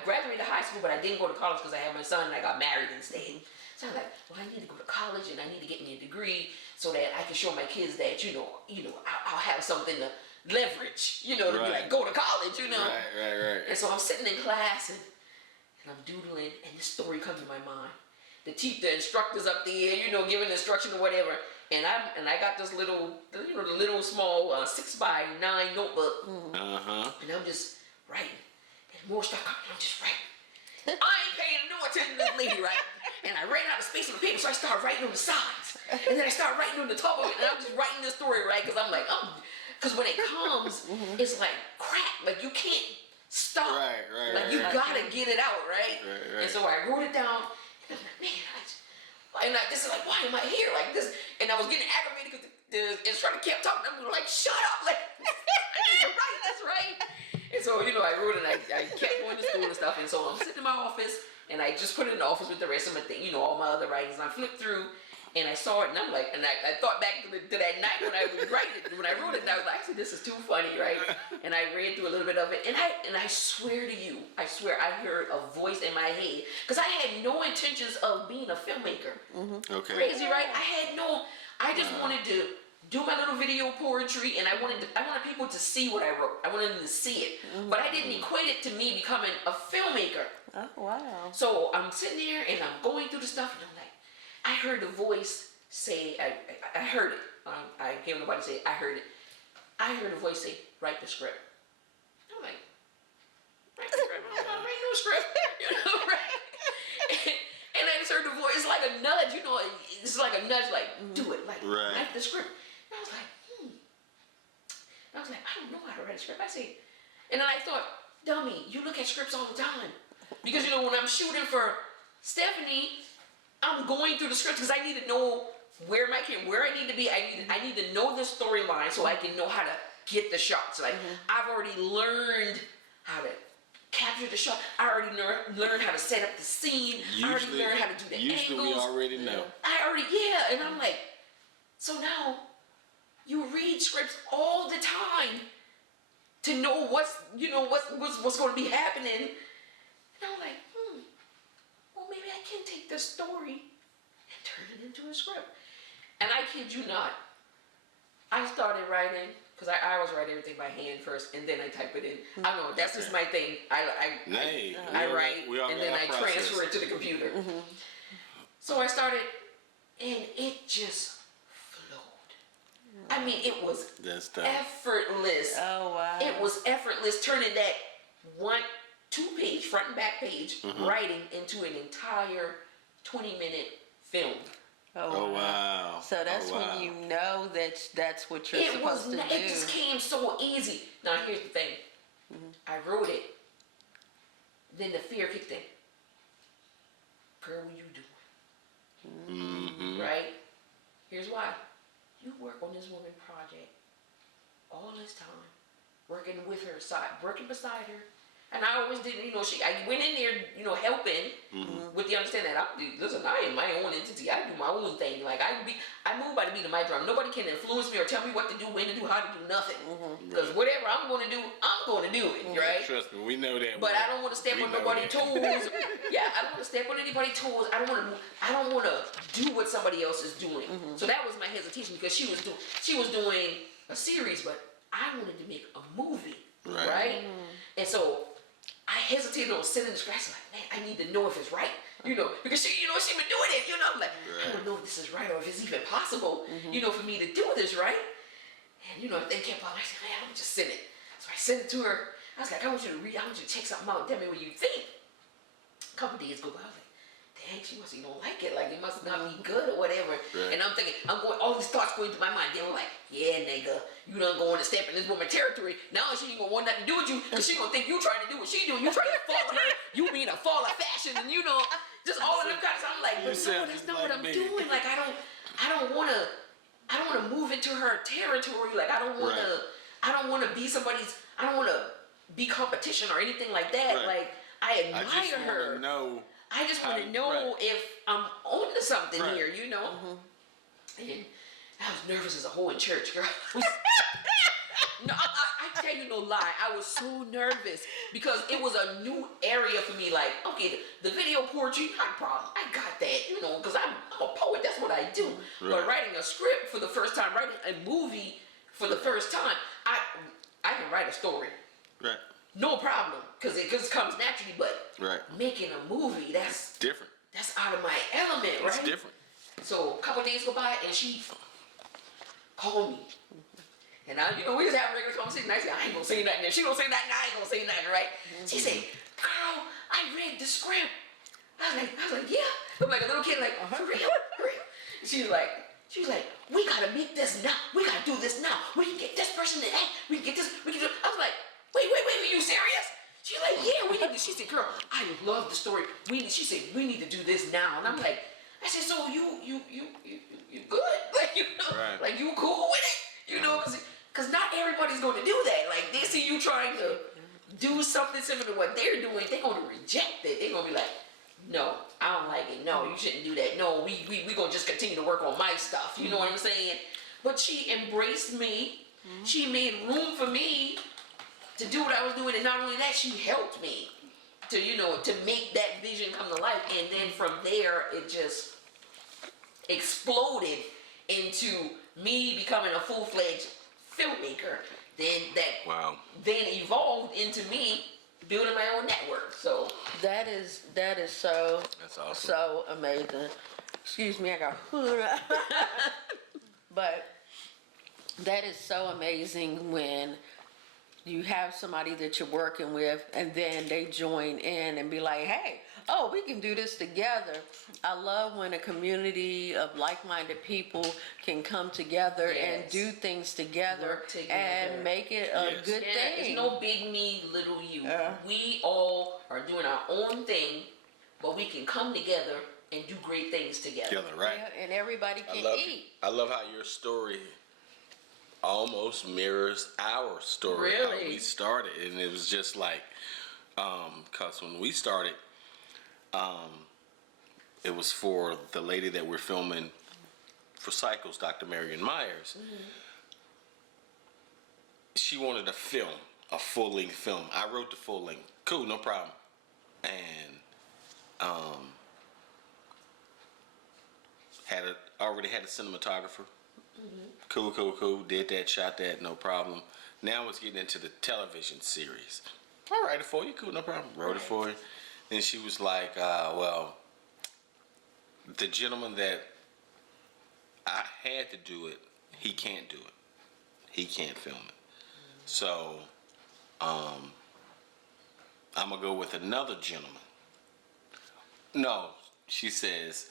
graduated high school, but I didn't go to college because I had my son and I got married instead. So I'm like, well, I need to go to college and I need to get me a degree so that I can show my kids that you know I'll have something to leverage, to be like go to college, Right. And so I'm sitting in class and I'm doodling and this story comes to my mind. The instructor's up there, giving instruction or whatever. And I got this little, the little small 6x9 notebook, and I'm just writing, and more stuff coming. I'm just writing. I ain't paying no attention to this lady, right? And I ran out of space on the paper, so I started writing on the sides, and then I started writing on the top of it, and I'm just writing this story, right? Because I'm like, because when it comes, it's like crack, like you can't stop, like you gotta get it out, right? And so I wrote it down, and I'm like, man, this is like, why am I here like this? And I was getting aggravated because the instructor kept talking. I'm like, shut up, like, that's right. And so, I wrote it and I kept going to school and stuff. And so I'm sitting in my office and I just put it in the office with the rest of my thing, all my other writings. And I flipped through and I saw it and I'm like, and I thought back to that night when I would write it, when I wrote it, and I was like, actually, this is too funny, right? And I read through a little bit of it, and I swear to you, I heard a voice in my head, because I had no intentions of being a filmmaker. Okay. Crazy, right? I just wanted to do my little video poetry, and I wanted people to see what I wrote. I wanted them to see it, but I didn't equate it to me becoming a filmmaker. Oh, wow. So I'm sitting there and I'm going through the stuff, and I'm like, I heard the voice say, I heard it. I can't hear nobody say it. I heard it. I heard a voice say, write the script. I'm like, write the script? I'm not writing no script. Right? And I just heard the voice. It's like a nudge, It's like a nudge, like, do it. Like, write the script. And I was like, I don't know how to write a script. I said, and then I thought, dummy, you look at scripts all the time. Because, when I'm shooting for Stephanie, I'm going through the script because I need to know where I need to be. I need to know the storyline so I can know how to get the shots. Like I've already learned how to capture the shot. I already learned how to set up the scene. I already learned how to do the angles. Usually we already know. And I'm like, so now you read scripts all the time to know what's going to be happening. And I'm like, well, maybe I can take this story and turn it into a script. And I kid you not, I started writing, because I always write everything by hand first, and then I type it in. I don't know, that's just my thing. I write, and then I transfer it to the computer. So I started, and it just flowed. I mean, it was effortless. Oh, wow. It was effortless, turning that 2-page, front and back page, writing into an entire 20-minute film. Oh, wow. So that's when you know that's what you're supposed to do. It just came so easy. Now, here's the thing. I wrote it. Then the fear kicked in. Girl, what you doing? Right? Here's why. You work on this woman project all this time, working with her working beside her. And I always did, I went in there, helping with the understanding that listen, I am my own entity. I do my own thing. Like I move by the beat of my drum. Nobody can influence me or tell me what to do, when to do, how to do, nothing. Because whatever I'm going to do, I'm going to do it, right? Trust me, we know that. But I don't want to step on nobody's toes. Yeah, I don't want to step on anybody's toes. I don't want to do what somebody else is doing. So that was my hesitation, because she was doing a series, but I wanted to make a movie, right? And so I hesitated on sending the script. Like, man, I need to know if it's right, because she been doing it, I'm like, I don't know if this is right or if it's even possible, for me to do this, right? And if they kept on, I said, man, I'm gonna just send it. So I sent it to her. I was like, I want you to check something out and tell me what you think. A couple days go by, I was like, dang, she must don't like it. Like, it must not be good or whatever. And I'm thinking, all these thoughts going through my mind. They were like, yeah, nigga, you done going to step in this woman territory. Now she ain't gonna want nothing to do with you because she gonna think you trying to do what she do. You trying to follow her. You being a fall of fashion and just all of them kind of stuff. I'm like, but no, that's not what I'm doing. Like I don't wanna move into her territory. Like I don't wanna be somebody's. I don't wanna be competition or anything like that. Right. Like I admire her. I just want to know if I'm on to something here, And I was nervous as a whole in church, girl. No, I tell you no lie. I was so nervous because it was a new area for me. Like, okay, the video poetry, not a problem. I got that, because I'm a poet. That's what I do. Right. But writing a script for the first time, writing a movie for the first time, I can write a story. Right. No problem, because it just comes naturally. But making a movie, that's different. That's out of my element, right? It's different. So a couple days go by, and she called me. And we was having a regular conversation. I said, I ain't gonna say nothing. If she gonna say nothing, I ain't gonna say nothing, right? She said, girl, I read the script. I was like, yeah. I'm like a little kid, like, for real? For real? She was like, we gotta make this now. We gotta do this now. We can get this person to act. We can get this. We can do. I was like, wait, are you serious? She's like, yeah, we need to. She said, girl, I love the story. She said, we need to do this now. And I'm like, I said, so you good? Like, like you cool with it? Because not everybody's going to do that. Like, they see you trying to do something similar to what they're doing, they're going to reject it. They're going to be like, no, I don't like it. No, you shouldn't do that. No, we going to just continue to work on my stuff. You know what I'm saying? But she embraced me. Mm-hmm. She made room for me to do what I was doing. And not only that, she helped me to, to make that vision come to life. And then from there, it just exploded into me becoming a full-fledged filmmaker. Then evolved into me building my own network. So that is so that's awesome. So amazing. Excuse me, I got hood. But that is so amazing when you have somebody that you're working with and then they join in and be like, hey, we can do this together. I love when a community of like-minded people can come together and do things together and make it a good thing. It's no big me, little you. We all are doing our own thing, but we can come together and do great things together. Right? Yeah, and everybody can eat. I love how your story almost mirrors our story. Really? How we started, and it was just like, because when we started, it was for the lady that we're filming for Cycles, Dr. Marion Myers. Mm-hmm. She wanted a film, a full-length film. I wrote the full length. Cool, no problem. And already had a cinematographer. Mm-hmm. Cool. Did that, shot that, no problem. Now it's getting into the television series. I'll write it for you. Cool, no problem. Wrote it for you. Then she was like, well, the gentleman that I had to do it, he can't do it. He can't film it. So, I'm going to go with another gentleman. No, she says,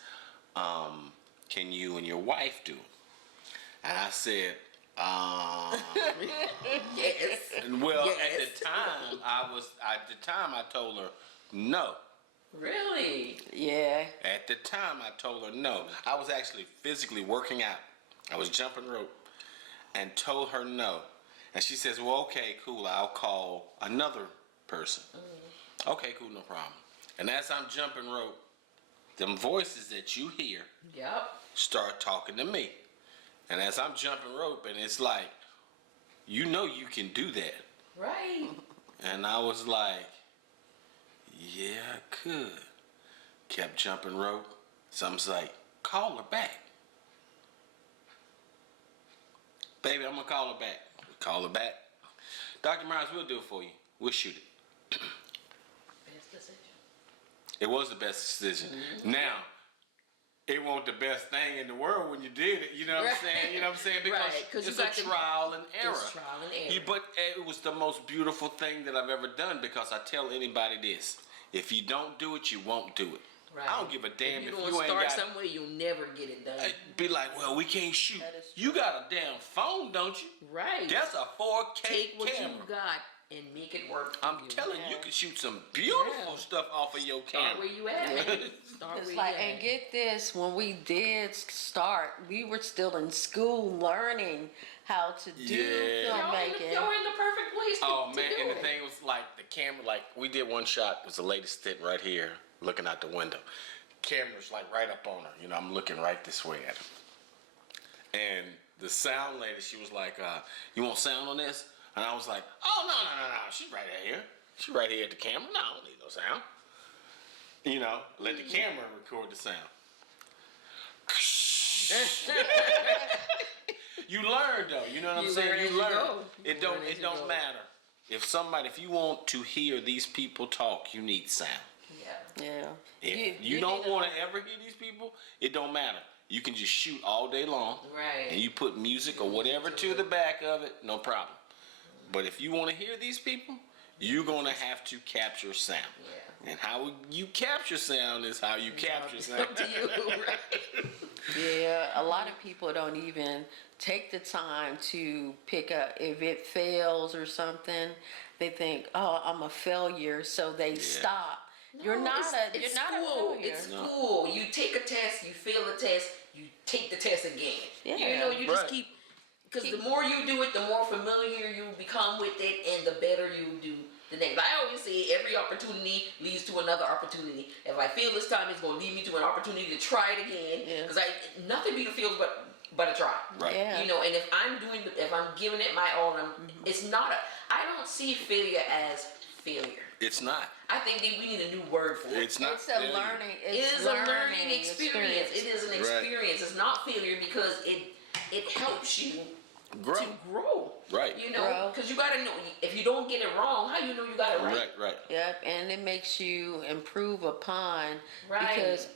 can you and your wife do it? And I said, yes. Well, at the time, I told her no. Really? Yeah. At the time, I told her no. I was actually physically working out. I was jumping rope and told her no. And she says, well, okay, cool. I'll call another person. Mm. Okay, cool, no problem. And as I'm jumping rope, them voices that you hear start talking to me. And as I'm jumping rope, and it's like, you can do that. Right. And I was like, yeah, I could. Kept jumping rope. Something's like, call her back. Baby, I'm going to call her back. Call her back. Dr. Myers, we'll do it for you. We'll shoot it. Best decision. It was the best decision. Mm-hmm. Now, it wasn't the best thing in the world when you did it. You know what I'm saying? You know what I'm saying? Because it's a trial and error. It's trial and error. But it was the most beautiful thing that I've ever done, because I tell anybody this. If you don't do it, you won't do it. Right. I don't give a damn if you you don't ain't start got. somewhere, you'll never get it done. Be like, well, we can't shoot. You got a damn phone, don't you? Right. That's a 4K Take what camera. you got and make it work for I'm you. telling you, you can shoot some beautiful stuff off of your Start camera. where you at. Start It's where like, you and at. get this, when we did start, we were still in school learning how to do Yeah. filmmaking. You're in the perfect place to, Oh to man, do and it. the thing was like the camera, like we did one shot, was the lady sitting right here looking out the window. Camera's like right up on her, you know, I'm looking right this way at her. And the sound lady, she was like, you want sound on this? And I was like, oh no, she's right here. She's right here at the camera. No, I don't need no sound. You know, let the camera record the sound. You learn though, you know what I'm saying? You learn. It don't matter. If you want to hear these people talk, you need sound. Yeah. Yeah. If you don't want to ever hear these people, it don't matter. You can just shoot all day long. Right. And you put music or whatever to the back of it, no problem. But if you want to hear these people, you're going to have to capture sound. Yeah. And how you capture sound is how you capture sound. Up to you, right? Yeah, a lot of people don't even take the time to pick up if it fails or something. They think, "Oh, I'm a failure," so they stop. You're not a failure. It's school. You take a test, you fail the test, you take the test again. Yeah. You know, you just Right. keep, because the more you do it, the more familiar you become with it, and the better you do the next. I always say every opportunity leads to another opportunity. If I fail this time, it's going to lead me to an opportunity to try it again. Because nothing beats a fail but a try. Right. Yeah. You know, and if I'm giving it my all, it's not I don't see failure as failure. It's not. I think we need a new word for it. It's not. It's a failure. learning. It is a learning experience. It is an experience. It's not failure because it helps you to grow. Right. You know, because you got to know, if you don't get it wrong, how you know you got it right? Right. Yep, and it makes you improve upon. Right. Because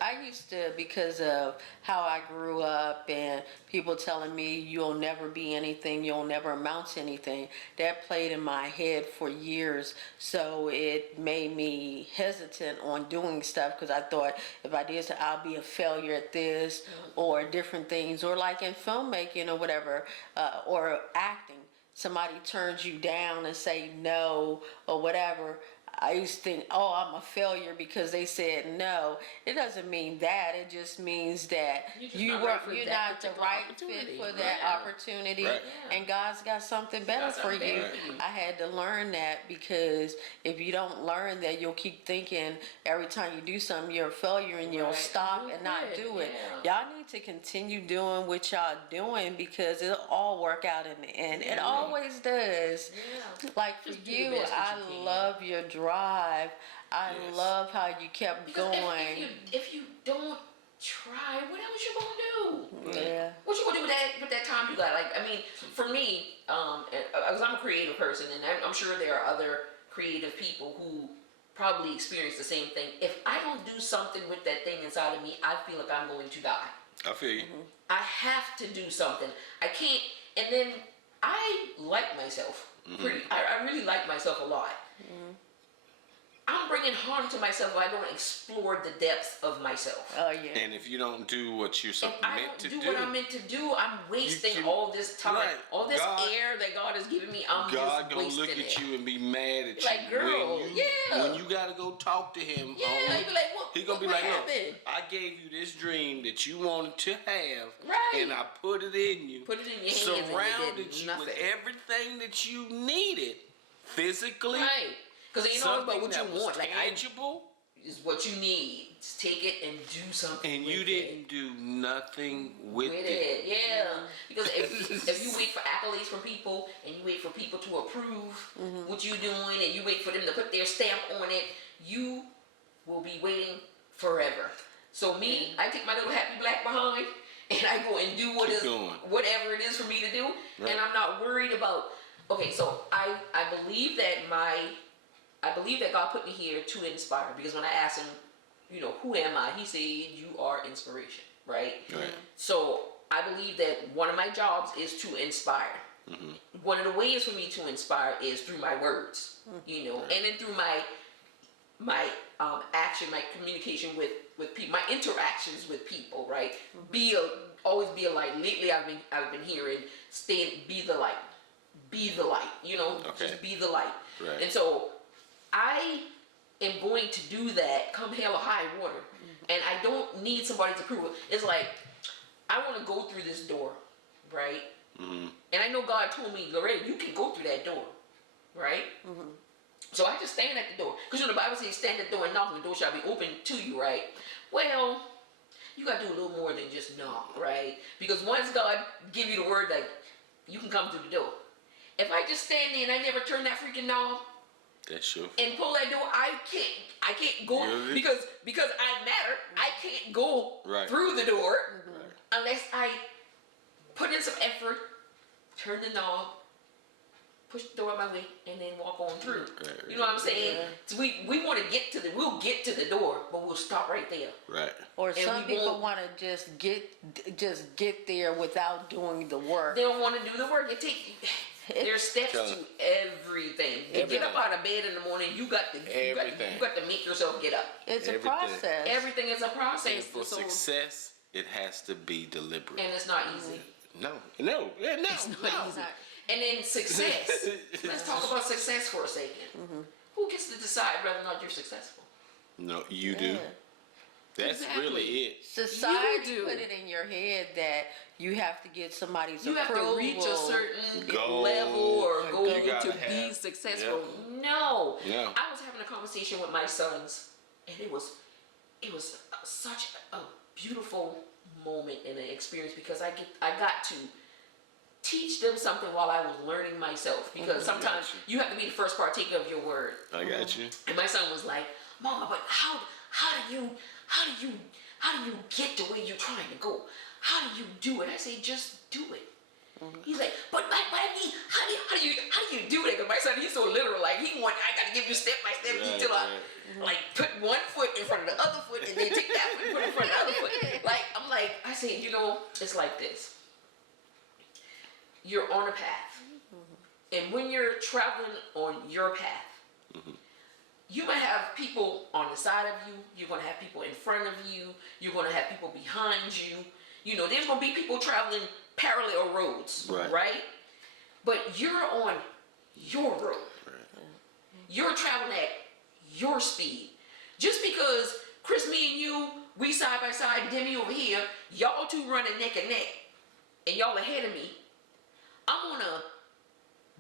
because of how I grew up and people telling me you'll never be anything, you'll never amount to anything, that played in my head for years. So it made me hesitant on doing stuff because I thought if I did, I'll be a failure at this or different things, or like in filmmaking or whatever, or acting. Somebody turns you down and say no or whatever. I used to think, oh, I'm a failure because they said no. It doesn't mean that. It just means that you're not the right fit for that opportunity. Right. And God's got something better for you. I had to learn that because if you don't learn that, you'll keep thinking every time you do something, you're a failure and you'll stop and not do it. Y'all need to continue doing what y'all doing because it'll all work out in the end. It always does. Yeah. Like for Just do you, the best that I you can. love your drive. I love how you kept Because going. if you don't try, what else you gonna do? Yeah. What you gonna do with that time you got? Like, I mean, for me, because I'm a creative person, and I'm sure there are other creative people who probably experience the same thing. If I don't do something with that thing inside of me, I feel like I'm going to die. I feel you. I have to do something. I can't. And then I like myself. I really like myself a lot. I'm bringing harm to myself if I don't explore the depths of myself. Oh yeah. And if you don't do what you're If I meant to don't do what I'm meant to do, I'm wasting can- all this time. Right. All this God- air that God has given me, I'm God just gonna wasting look it. at you and be mad at you. Like, girl, when you gotta go talk to him. Yeah, he be like, what? He gonna be what like, look, happened? I gave you this dream that you wanted to have, Right. and I put it in you. Put it in your hands and you surrounded did you nothing. with everything that you needed, physically. Right. Because you know about what that you was want. Like, tangible, is what you need. Just take it and do something and with you it. didn't do nothing with it. Yeah. Because if you wait for accolades from people and you wait for people to approve what you're doing and you wait for them to put their stamp on it, you will be waiting forever. So me, I take my little happy black behind and I go and do whatever it is for me to do, Right. and I'm not worried about. Okay, so I believe that God put me here to inspire, because when I asked him, you know, who am I? He said, you are inspiration, right? Right. So I believe that one of my jobs is to inspire. One of the ways for me to inspire is through my words, you know, and then through my action, my communication with people, my interactions with people, right? Always be a light. Lately, I've been hearing, be the light, you know, just be the light. Right. And so I am going to do that come hell or high water, and I don't need somebody's approval. It's like, I want to go through this door, right? Mm-hmm. And I know God told me, Loretta, you can go through that door, right? Mm-hmm. So I just stand at the door. Because you know, the Bible says, stand at the door and knock, and the door shall be open to you, right? Well, you got to do a little more than just knock, right? Because once God give you the word, like, you can come through the door. If I just stand there and I never turn that freaking knob, that's true. and pull that door, I can't go, really? because I matter. I can't go through the door unless I put in some effort, turn the knob, push the door out my way, and then walk on through. You know what I'm saying? So we want to we'll get to the door, but we'll stop right there. Right. Or and some people want to just get there without doing the work. They don't want to do the work. There's steps to everything. You get up out of bed in the morning, you got to make yourself get up. It's a process. Everything is a process. And for success, it has to be And deliberate. it's not easy. No. It's not easy. And then success. Let's talk about success for a second. Mm-hmm. Who gets to decide whether or not you're successful? No, you do. That's really it. Society put it in your head that you have to get somebody's approval. You have to reach a certain level or goal to be successful. Yeah. No. I was having a conversation with my sons, and it was such a beautiful moment and an experience, because I got to teach them something while I was learning myself, because sometimes you have to be the first partaker of your word. I got you. And my son was like, Mama, but how do you get to where you're trying to go? How do you do it? I say, just do it. Mm-hmm. He's like, but I mean, how do you do it? Because my son, he's so literal. Like, I got to give you step by step detail. Like, put one foot in front of the other foot, and then take that foot and put it in front of the other foot. Like, I say, you know, it's like this. You're on a path, and when you're traveling on your path, you might have people on the side of you. You're gonna have people in front of you. You're gonna have people behind you. You know, there's gonna be people traveling parallel roads, right? But you're on your road. You're traveling at your speed. Just because Chris, me and you, we side by side, Demi over here, y'all two running neck and neck, and y'all ahead of me, I'm gonna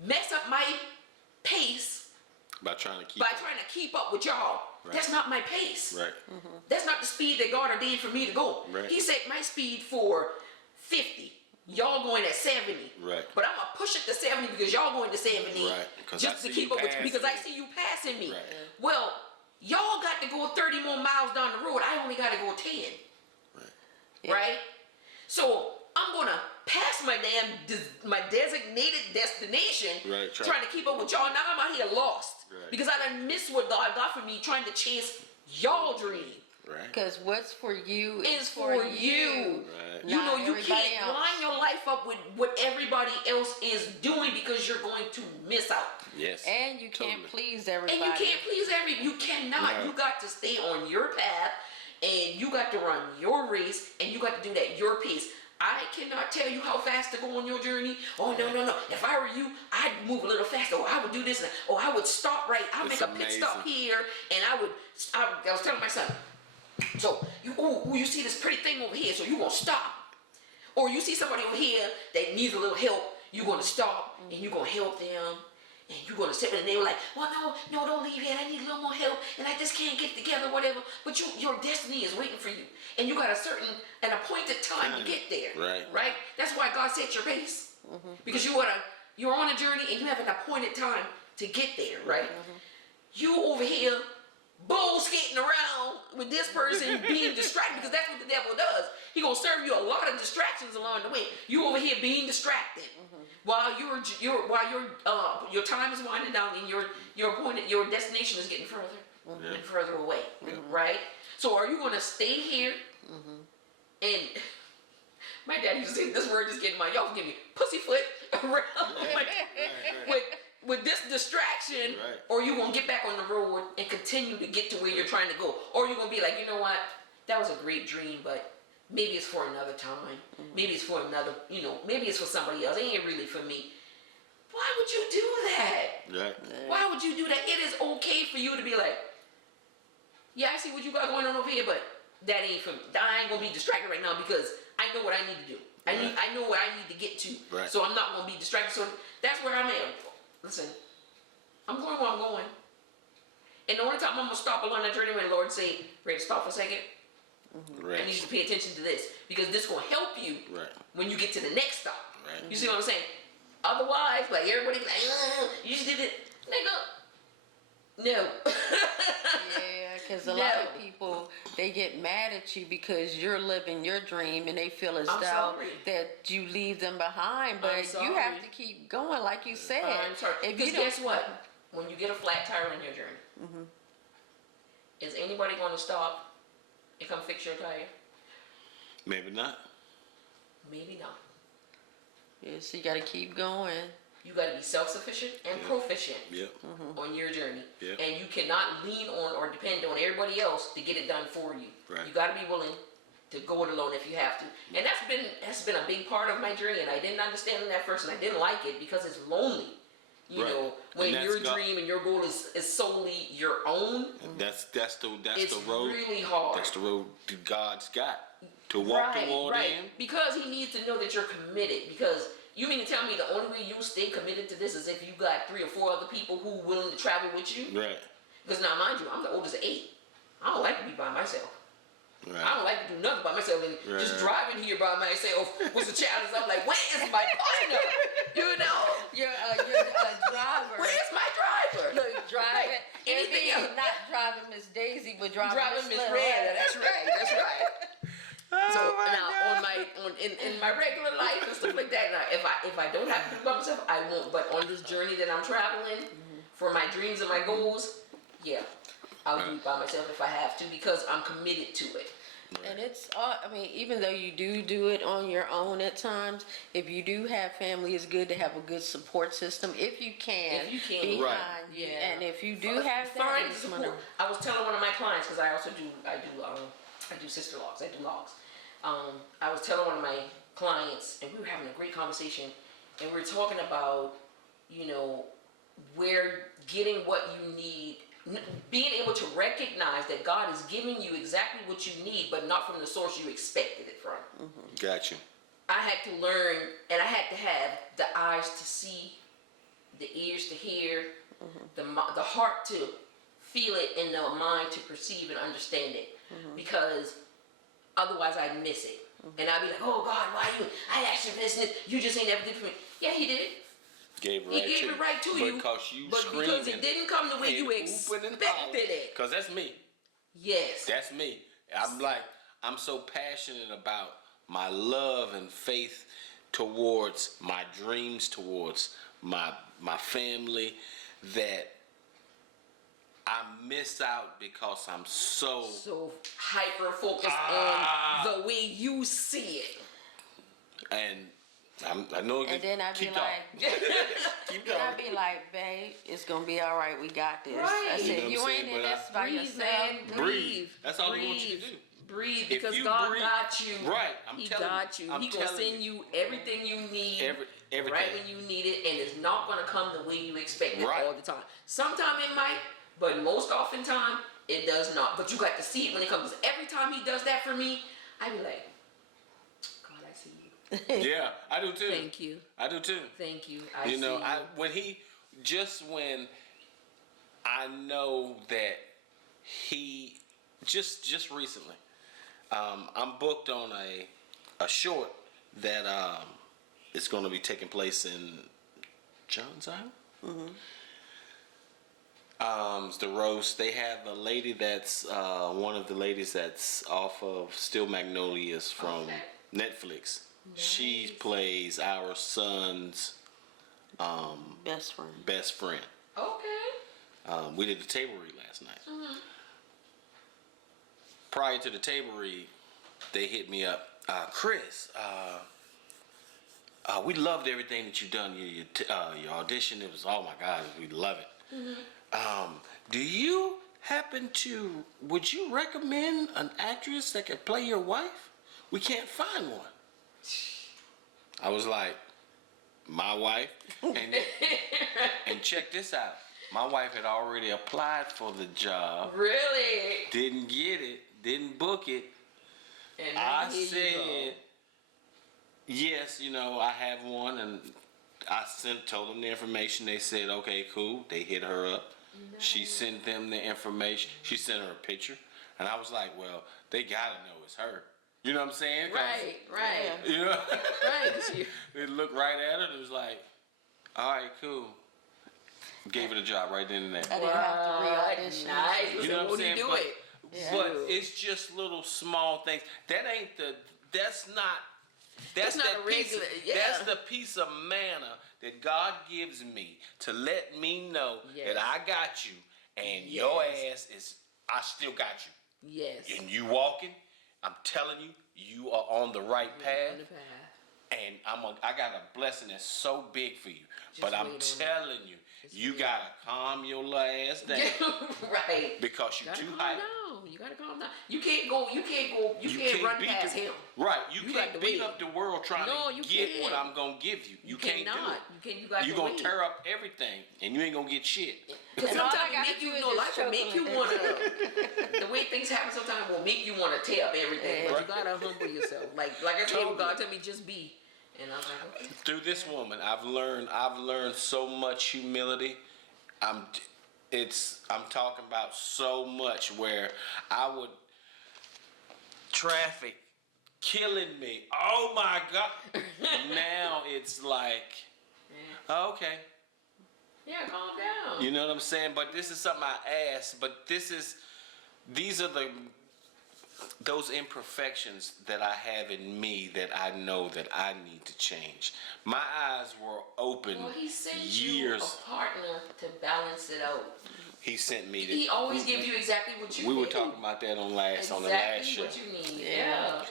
mess up my pace by trying to keep up with y'all. Right. That's not my pace. Right. Mm-hmm. That's not the speed that God ordained for me to go. Right. He set my speed for 50. Y'all going at 70. Right. But I'm gonna push it to 70 because y'all going to 70. Right. Just to keep up with you, because I see you passing me. Right. Well, y'all got to go 30 more miles down the road. I only got to go 10. Right. Yeah. Right. So I'm gonna pass my designated destination, trying to keep up with y'all. Now I'm out here lost because I done missed what God got for me, trying to chase y'all dream. Right. Because what's for you is for you. Right. You know, you can't line your life up with what everybody else is doing, because you're going to miss out. Yes. And you can't please everybody. And you can't please you cannot. No. You got to stay on your path, and you got to run your race, and you got to do that at your pace. I cannot tell you how fast to go on your journey. Oh, no. If I were you, I'd move a little faster. Or I would do this. Or I would stop right. I'll make a pit stop here. And I was telling my son, so, you see this pretty thing over here, so you're going to stop. Or you see somebody over here that needs a little help, you're going to stop, and you're going to help them. And you're going to sit there, and they were like, well, no, don't leave yet. I need a little more help, and I just can't get together, whatever. But your destiny is waiting for you. And you got an appointed time to get there. Right? That's why God set your pace. Mm-hmm. Because you're on a journey, and you have an appointed time to get there, right? Mm-hmm. You over here bull skating around with this person being distracted, because that's what the devil does. He gonna serve you a lot of distractions along the way. You over here being distracted while your time is winding down, and your destination is getting further and further away, right? So are you gonna stay here? And my dad used to say this word, just getting y'all give me pussyfoot around with this distraction, Right. or you gonna get back on the road and continue to get to where you're trying to go, or you're gonna be like, you know what, that was a great dream, but maybe it's for another time. Maybe it's for another, maybe it's for somebody else. It ain't really for me. Why would you do that? Right. Why would you do that? It is okay for you to be like, yeah, I see what you got going on over here, but that ain't for me. I ain't gonna be distracted right now because I know what I need to do. I know what I need to get to. Right. So I'm not gonna be distracted. So that's where I'm at. Listen, I'm going where I'm going. And the only time I'm gonna stop along that journey when the Lord say, ready to stop for a second. Right. I need you to pay attention to this because this gonna help you when you get to the next stop. Right. You see what I'm saying? Otherwise, like everybody be like, you just did it, nigga. No. Yeah, because a lot of people, they get mad at you because you're living your dream and they feel as though that you leave them behind. But you have to keep going, like you said. I'm sorry. Because guess what? When you get a flat tire on your journey, is anybody going to stop and come fix your tire? Maybe not. Maybe not. Yeah, so you got to keep going. You got to be self-sufficient and proficient on your journey. Yep. And you cannot lean on or depend on everybody else to get it done for you. Right. You got to be willing to go it alone if you have to. And that's been a big part of my journey. And I didn't understand it at first, and I didn't like it because it's lonely. You know, when your dream and your goal is solely your own. That's the road. It's really hard. That's the road God's got to walk toward Him. Because He needs to know that you're committed. Because you mean to tell me the only way you stay committed to this is if you got 3 or 4 other people who willing to travel with you? Right. Because now, mind you, I'm the oldest of 8. I don't like to be by myself. Right. I don't like to do nothing by myself. And just driving here by myself with the challenge, I'm like, where is my partner? You know? You're a driver. Where's my driver? Look, driving. Like, anything else? Not driving Miss Daisy, but driving Miss Miss Red. That's right. So now in my regular life and stuff like that, now if I don't have to do it by myself, I won't. But on this journey that I'm traveling for my dreams and my goals, yeah, I'll do it by myself if I have to because I'm committed to it. And it's, I mean, even though you do it on your own at times, if you do have family, it's good to have a good support system if you can. If you can, behind you. Yeah. And if you do have find that, support. I was telling one of my clients because I do sister logs. I do logs. I was telling one of my clients, and we were having a great conversation, and we were talking about, where getting what you need. Being able to recognize that God is giving you exactly what you need, but not from the source you expected it from. Got you. I had to learn, and I had to have the eyes to see, the ears to hear, the heart to feel it, and the mind to perceive and understand it. Because otherwise I'd miss it. And I'd be like, oh God, why you? I asked you for this and this. You just ain't ever did it for me. Yeah, He did it. He gave it right to you. But because it didn't come the way you expected it. Because that's me. Yes. That's me. I'm so passionate about my love and faith towards my dreams, towards my family, that I miss out because I'm so hyper focused on the way you see it. And I know it. And then I'd be like, keep going. I'd be like, babe, it's gonna be all right. We got this. Right. I said, you ain't in this by breathe, yourself. man. Breathe. That's all He wants you to do. Breathe, because God got you. Right. He got you. He gonna send you everything you need. Everything. Right when you need it, and it's not gonna come the way you expect it Right. all the time. Sometimes it might, but most often time it does not. But you got to see it when it comes. Every time He does that for me, I be like, God, I see you. Yeah, I do too. Thank you. I do too. Thank you. When I know that He just recently, I'm booked on a short that is going to be taking place in Jones Island. It's the roast. They have a lady that's one of the ladies that's off of Still Magnolias from Netflix. Nice. She plays our son's best friend. Okay. We did the table read last night. Prior to the table read, they hit me up. Chris, we loved everything that you've done. Your audition, it was, oh my God, we love it. Do you happen to, would you recommend an actress that could play your wife? We can't find one. I was like, my wife? And check this out. My wife had already applied for the job. Really? Didn't get it. Didn't book it. And I said, yes, I have one. And I told them the information. They said, okay, cool. They hit her up. Nice. She sent them the information. She sent her a picture. And I was like, well, they got to know it's her. You know what I'm saying? Right. You know? Right. They looked right at her and was like, all right, cool. Gave her the job right then and there. I didn't have to re-audition. Nice. You know what I'm saying? Do it. But it's just little small things. That's not a regular, that's the piece of manna that God gives me to let me know that I got you and your ass is, I still got you. Yes. And you walking, I'm telling you, you are on the right path. And I got a blessing that's so big for you. But I'm telling you, you gotta calm your little ass down. Right. Because you're too high. You gotta calm down. You can't run past him. Right. You can't beat up the world trying to get what I'm gonna give you. You can't do it. You're gonna tear up everything and you ain't gonna get shit. Because sometimes life will make you wanna the way things happen sometimes will make you wanna tear up everything. But you gotta humble yourself. Like I said, God told me just be. And I was like, okay. Through this woman, I've learned so much humility. I'm talking about so much where I would traffic killing me. Oh my God. Now it's like, okay. Yeah, calm down. You know what I'm saying? But this is something I asked, but these are those imperfections that I have in me that I know that I need to change. My eyes were open he sent years. You a partner to balance it out. He sent me. He always gives you exactly what you need. We were talking about that on the last show. Exactly what you need. Yeah.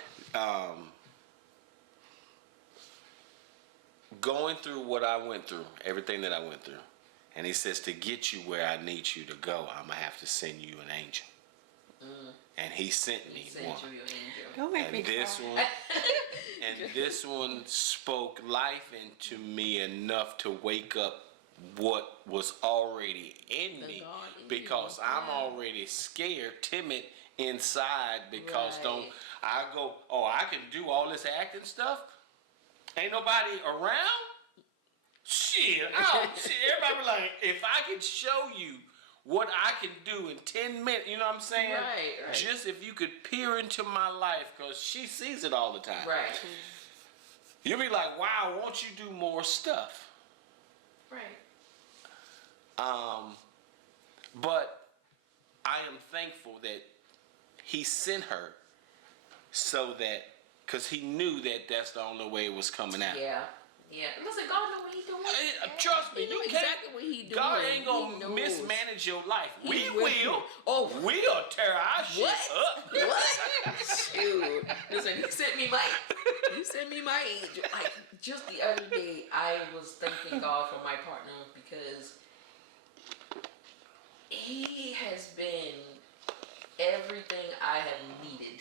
Going through what I went through, everything that I went through, and he says to get you where I need you to go, I'm gonna have to send you an angel. And he sent me one. Don't make me cry. This one spoke life into me enough to wake up what was already in me, because I'm already scared, timid inside, because I go, I can do all this acting stuff. Ain't nobody around? Shit, everybody be like, if I could show you what I can do in 10 minutes, you know what I'm saying? Right. Just if you could peer into my life, because she sees it all the time. Right. You'll be like, wow, won't you do more stuff? Right. But I am thankful that he sent her so that, because he knew that that's the only way it was coming out. Yeah. Yeah. Listen, God knows what he's doing. Trust me, He know exactly what he's doing. God ain't gonna mismanage your life. We will. Oh, we'll tear our shit up. What? Shoot. Listen, he sent me my angel. Like just the other day, I was thanking God for my partner because he has been everything I have needed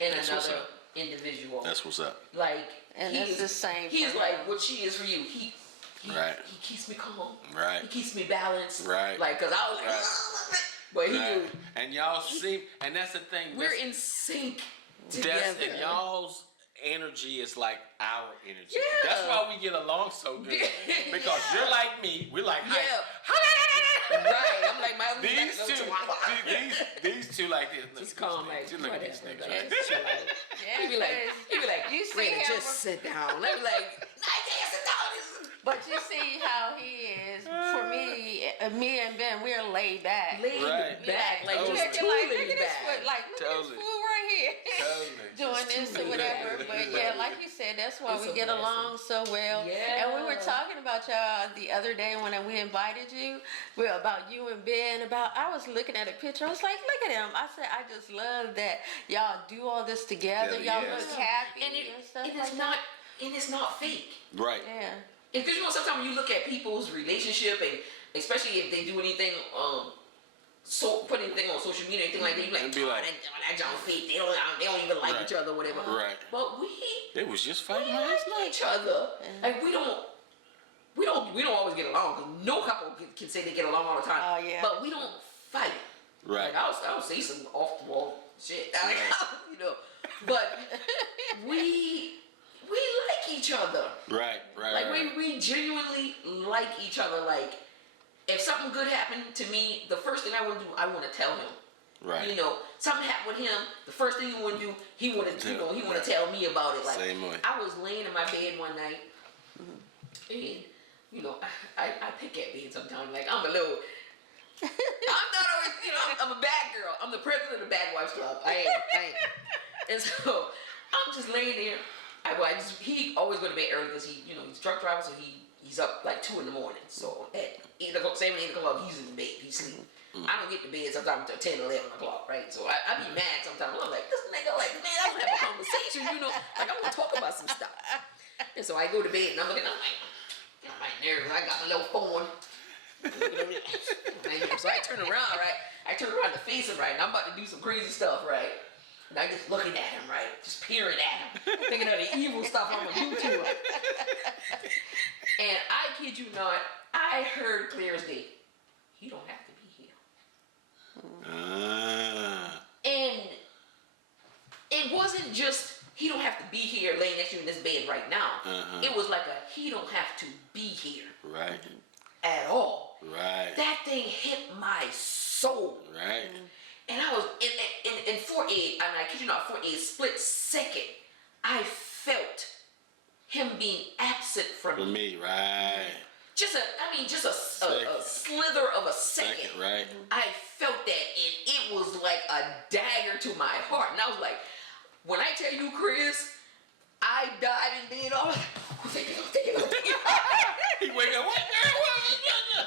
in another individual. That's what's up. Like, and it's the same. He's like what she is for you. He keeps me calm. Right. He keeps me balanced. Right. Like, cause I was like, but he knew. And y'all see, and that's the thing. We're in sync together. And y'all's energy is like our energy. Yeah. That's why we get along so good. Because you're like me. We're like, right. I'm like my these two like this. Just calm like look at these niggas. Right? He be like, you see Rita, just sit down. I be like, I can't sit down. But you see how he is. For me and Ben, we're laid back. Laid back, like totally. just too laid back. Look at this fool right here. Doing this or whatever. But yeah, like you said, that's why we get along so well. Yeah. And we were talking about y'all the other day when we invited you. About you and Ben. I was looking at a picture. I was like, look at him. I said, I just love that y'all do all this together. Y'all look happy and stuff. It is not. and it's not fake. Right. Yeah. Because you know, sometimes when you look at people's relationship, and especially if they do anything, so put anything on social media, anything like that, you like, be like, that John fake. They don't even like each other, whatever. Right. But They was just fighting we last like night. each other. Like we don't always get along. Cause no couple can say they get along all the time. Oh, yeah. But we don't fight. Right. Like I'll say some off the wall shit. Like, you know. But we like each other. Right. Like we genuinely like each other. Like if something good happened to me, the first thing I want to do, I want to tell him. Right. You know, something happened with him. The first thing he want to do, he want to tell me about it. Like Same way. I was laying in my bed one night, and you know, I pick at bed sometimes. Like I'm a little. I'm not always, you know, I'm a bad girl. I'm the president of the Bad Wives Club. I am. And so I'm just laying there. He always go to bed early because he's truck driver, so he's up like 2 in the morning. So at 8 o'clock, 7, 8 o'clock, he's in the bed, he's sleeping. I don't get to bed sometimes until 10, 11 o'clock, right? So I be mad sometimes. I'm like, this nigga, like, man, I want to have a conversation, you know? Like, I want to talk about some stuff. And so I go to bed and I'm like, my nerves, I got my little phone. So I turn around, right? I turn around to face him, right? And I'm about to do some crazy stuff, right? And I just looking at him, right? Just peering at him, thinking of the evil stuff I'm gonna do to him. And I kid you not, I heard clear as day, he don't have to be here. And it wasn't just he don't have to be here laying next to you in this bed right now. It was like he don't have to be here. Right. At all. Right. That thing hit my soul. Right. And I was in 4A, and I kid you not, 4A split second, I felt him being absent from me. Right. Just a slither of a second. Right. I felt that, and it was like a dagger to my heart. And I was like, when I tell you, Chris, I died in bed. I was like, He wake up, what?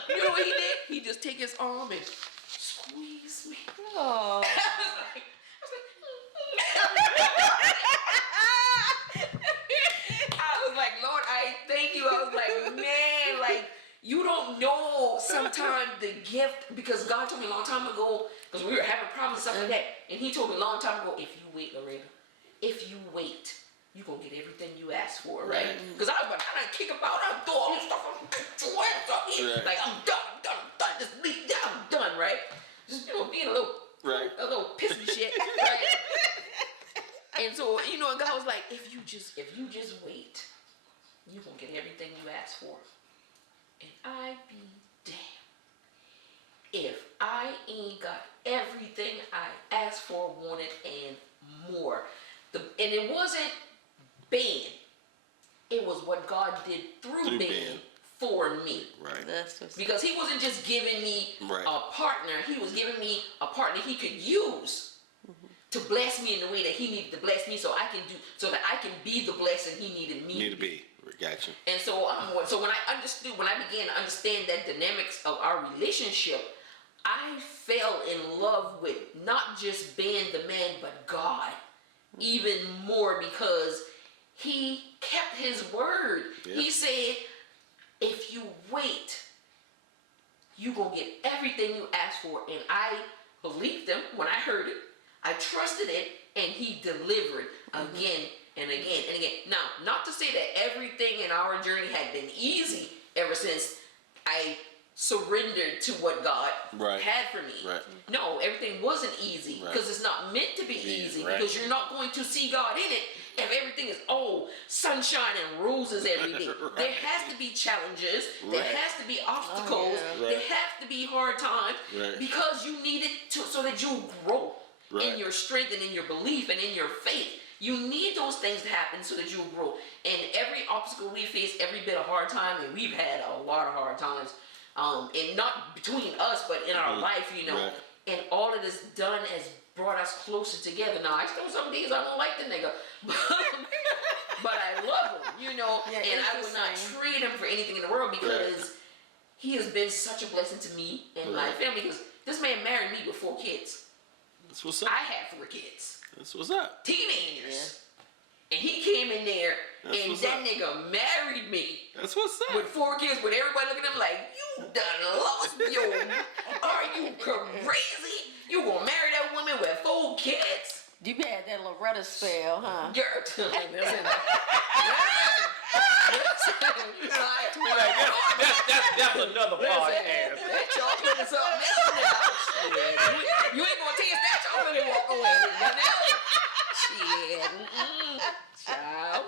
You know what he did? He just take his arm and squeeze me. Oh. I was like, Lord, I thank you. I was like, man, like, you don't know sometimes the gift, because God told me a long time ago, because we were having problems and stuff like that, and he told me a long time ago, if you wait, Loretta, if you wait, you're going to get everything you asked for, right? Because I done kick about, I throw all this stuff, like, I'm done, just leave, I'm done, right? Just, being a little pissy shit, right? And so, and God was like, if you just wait, you're going to get everything you asked for. And I be damn if I ain't got everything I asked for, wanted, and more. And it wasn't Ben. It was what God did through Ben for me. Right. Because he wasn't just giving me a partner. He was giving me a partner he could use to bless me in the way that he needed to bless me, so that I can be the blessing he needed me to be. Gotcha. And so when I began to understand that dynamics of our relationship, I fell in love with not just Ben the man, but God even more, because he kept his word. Yeah. He said, if you wait, you're going to get everything you asked for. And I believed him when I heard it. I trusted it, and he delivered again and again and again. Now, not to say that everything in our journey had been easy ever since I surrendered to what God had for me. Right. No, everything wasn't easy, because it's not meant to be easy, because you're not going to see God in it if everything is sunshine and roses every day. There has to be challenges. There has to be obstacles. There have to be hard times, because you need it so that you grow in your strength and in your belief and in your faith. You need those things to happen so that you'll grow. And every obstacle we face, every bit of hard time, and we've had a lot of hard times, and not between us, but in our life, and all of this done has brought us closer together. Now, I still some days I don't like the nigga, but I love him, and I would not trade him for anything in the world, because he has been such a blessing to me and my family, because this man married me with 4 kids. That's what's up. I had 4 kids. That's what's up. Teenagers. And he came in there, That's and what's that up. nigga married me. That's what's up. With 4 kids, with everybody looking at him like, you done lost your, are you crazy? You gonna marry that woman with 4 kids? You had that Loretta spell, huh? Girl, That's another podcast. that chocolate is something else now. You ain't gonna taste that chocolate and walk away. Shit. Child.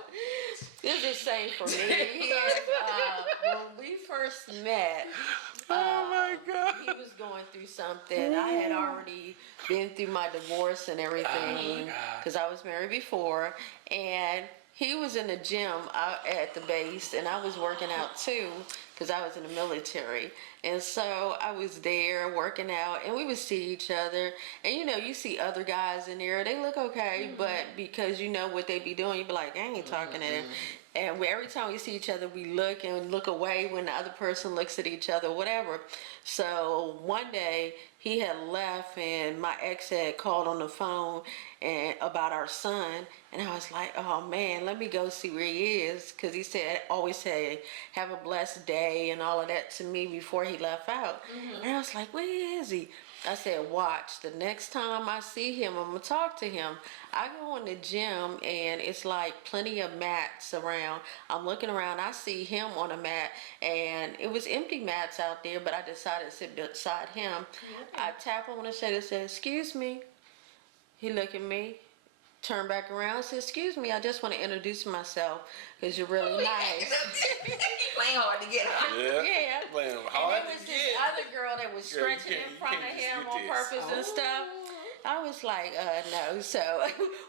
It's the same for me. When we first met, Oh my God. he was going through something. I had already been through my divorce and everything because I was married before, and he was in the gym out at the base, and I was working out too because I was in the military. And so I was there working out, and we would see each other. And you know, you see other guys in there, they look okay, but because you know what they be doing, you be like, I ain't talking to them. And every time we see each other, we look and look away when the other person looks at each other, whatever. So one day he had left, and my ex had called on the phone and about our son, and I was like, oh man, let me go see where he is, because he said, always say, have a blessed day and all of that to me before he left out. And I was like, where is he? I said, watch, the next time I see him, I'm gonna talk to him. I go in the gym, and it's like plenty of mats around. I'm looking around, I see him on a mat, and it was empty mats out there, but I decided to sit beside him. I tap him on the shoulder and said, excuse me. He looked at me, turned back around, and said, excuse me, I just want to introduce myself because you're really nice. He playing hard to get her. Yeah. Playing And hard there was to this get. other girl that was Girl, you stretching can't- in you front can't of just him get on this. purpose and stuff. I was like, no. So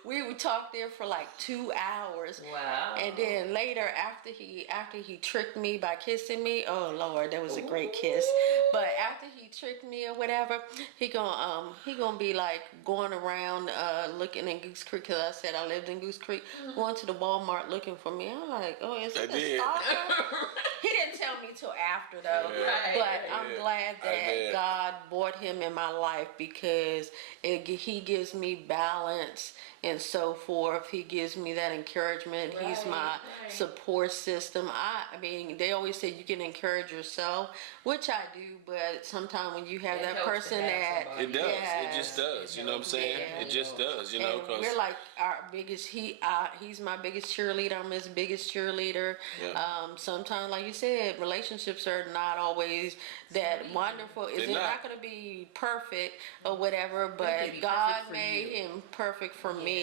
we would talk there for like 2 hours. Wow. And then later, after he tricked me by kissing me, oh Lord, that was a great kiss. But after he tricked me or whatever, he gonna be like going around looking in Goose Creek, because I said I lived in Goose Creek, going to the Walmart looking for me. I'm like, oh, is it I a did. stalker? He didn't tell me till after though. Yeah. But I'm glad I that did. God brought him in my life, because he gives me balance and so forth. He gives me that encouragement. He's my support system. I mean, they always say you can encourage yourself, which I do, but sometimes when you have It that helps to person have that somebody. It does. Yes. It just does. You know what I'm saying? Yeah. It just does. You know, and because we're like our biggest. He's my biggest cheerleader. I'm his biggest cheerleader. Yeah. Sometimes, like you said, relationships are not always that wonderful. They're not going to be perfect or whatever, can but be God perfect for made you. him perfect for me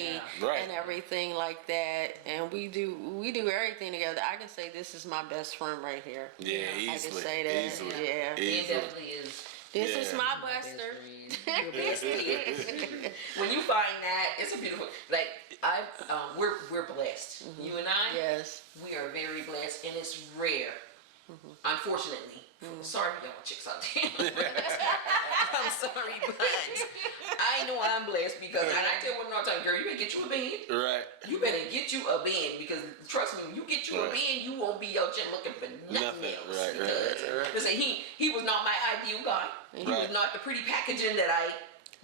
Right. and everything like that. And we do everything together. I can say this is my best friend right here. yeah, I easily. can say that. Easily. Yeah. It Easily. definitely is. This is Yeah. my My best buster. friend. Your bestie. When you find that, it's a beautiful. Like we're blessed. You and I. Yes. We are very blessed, and it's rare. Unfortunately, sorry y'all chicks out there. I'm sorry, but I know I'm blessed because, and I tell women all the time, girl, you better get you a band. Right. You better get you a band, because trust me, when you get you a Right. band, you won't be out there looking for nothing else. Right, Because right. listen, he was not my ideal guy. He was Right. not the pretty packaging that I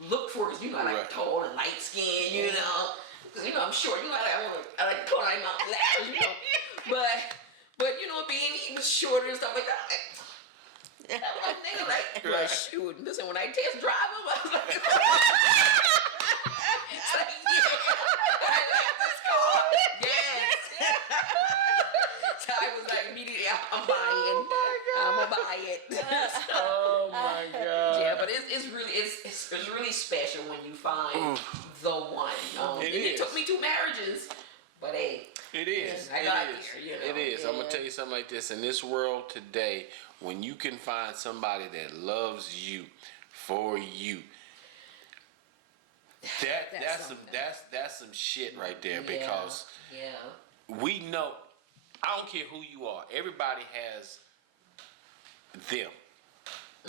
looked for, because you know I like Right. tall and light skin, you know. Because you know I'm short, you know I like to climb out ladders, you know. But you know, being even shorter and stuff like that. I'm like, nigga, like, well, Right. shoot, listen, when I test drive him, I was like, it's like, yeah, I like this car. Yes. So I was like, immediately, I'm buying. I'm gonna buy it. Oh my God. Yeah, but it's really special when you find the one. It took me 2 marriages, but hey. It is. I got there, you know. It is. I'm gonna tell you something like this. In this world today, when you can find somebody that loves you for you, that's some shit right there. Because we know, I don't care who you are, everybody has them.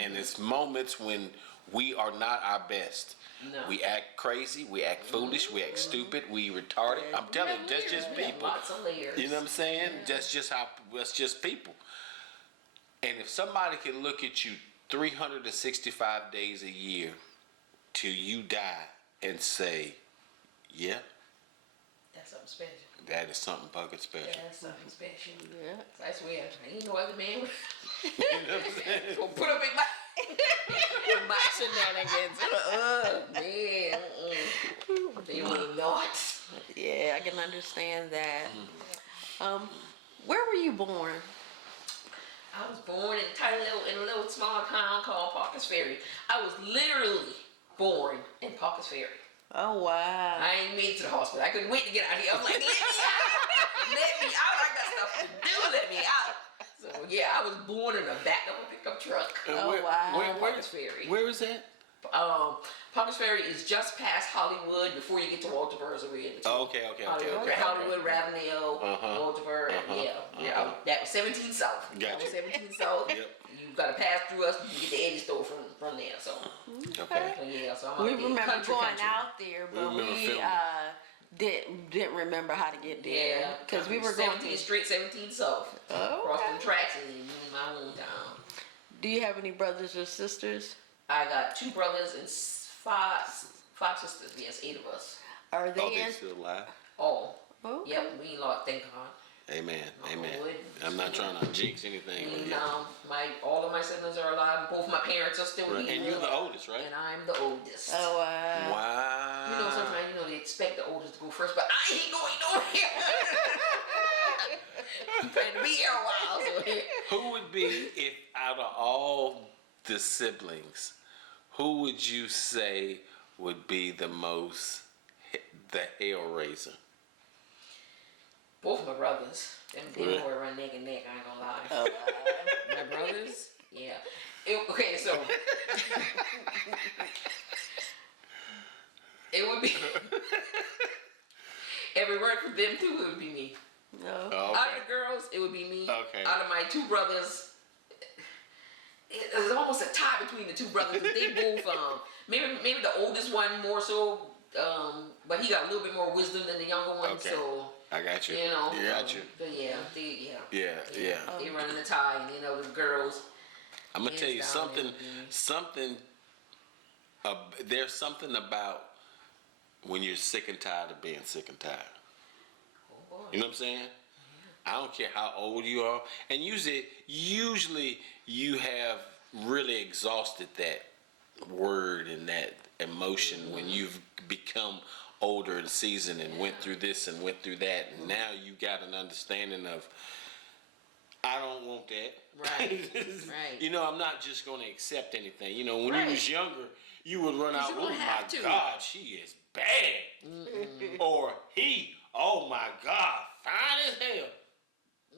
And it's moments when we are not our best. No. We act crazy, we act foolish, we act stupid, we retarded. I'm telling you, that's just people. Lots of layers. You know what I'm saying? That's just people. And if somebody can look at you 365 days a year till you die and say, yeah, That's something special. That is something fucking special. That's something special. Yeah. I swear, I ain't no other man would You know what I'm saying? gonna put up in my shenanigans. Man, they will not. Yeah, I can understand that. Where were you born? I was born in a little small town called Parkers Ferry. I was literally born in Parkers Ferry. Oh wow. I ain't made it to the hospital. I couldn't wait to get out of here. I was like, let me out. Let me out. I got stuff to do. Let me out. So yeah, I was born in the back of a pickup truck. Oh wow. Parkers Ferry. Where is that? Parkers Ferry is just past Hollywood before you get to Walterboro's area. Okay. Hollywood, Ravenel, Walterboro, yeah. That was 17 South. That was 17 South. Yep. You gotta pass through us. You get the Eddie store from there. So Okay. yeah, so I'm We out there. remember Country. out there, but remember we filming. didn't remember how to get there. Yeah, Because we were going 17 straight, 17 South. Oh, Across okay. them tracks in my hometown. Do you have any brothers or sisters? I got 2 brothers and 5 sisters. Yes, 8 of us. Are they Oh, they in? still alive? Oh, Okay. yep, we ain't lost, thank God. Amen. Amen. Lord. I'm not trying to jinx anything. But yeah. All of my siblings are alive. Both my parents are still Right. here. And you're the oldest, right? And I'm the oldest. Oh wow. Wow. You know, sometimes they expect the oldest to go first, but I ain't going nowhere. I'm trying to be here a while. So. Who would be, if out of all the siblings, who would you say would be the hell raiser? Both my brothers. Them Really? boy run neck and neck, I ain't gonna lie. Oh, My brothers? Yeah. Okay, so. It would be. Every word for them too, it would be me. no. Oh, okay. Out of the girls, it would be me. Okay. Out of my 2 brothers, there's almost a tie between the 2 brothers. They both, maybe the oldest one more so, but he got a little bit more wisdom than the younger one. Okay. So I got you. you know, Yeah, got you. But yeah, Yeah. they running the tie, and the girls. I'm gonna tell you Hands down, something. There's something about when you're sick and tired of being sick and tired. Oh boy. You know what I'm saying? I don't care how old you are, and usually you have really exhausted that word and that emotion when you've become older in season and went through this and went through that, and now you got an understanding of, I don't want that. Right. Right. You know, I'm not just going to accept anything. You know, when Right. you was younger, you would run out, you oh don't my have to. God, she is bad. Or he, oh my God, fine as hell.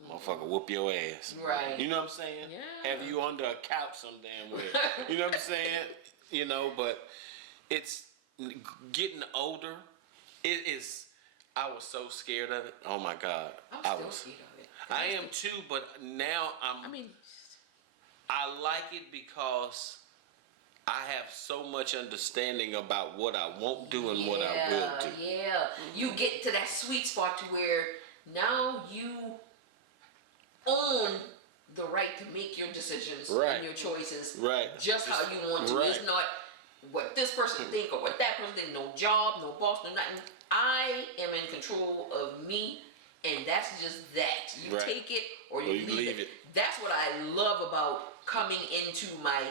Motherfucker, whoop your ass. Right. You know what I'm saying? Yeah. Have you under a couch some damn way. You know what I'm saying? You know, but it's getting older. It is. I was so scared of it. Oh my God. I'm still scared of it. I am too, but now I like it because I have so much understanding about what I won't do and what I will do. Yeah. You get to that sweet spot to where now you own the right to make your decisions Right. and your choices Right. just how you want to. Right. It's not what this person think or what that person think. No job, no boss, no nothing. I am in control of me, and that's just that. You Right. take it or you leave it. it. That's what I love about coming into my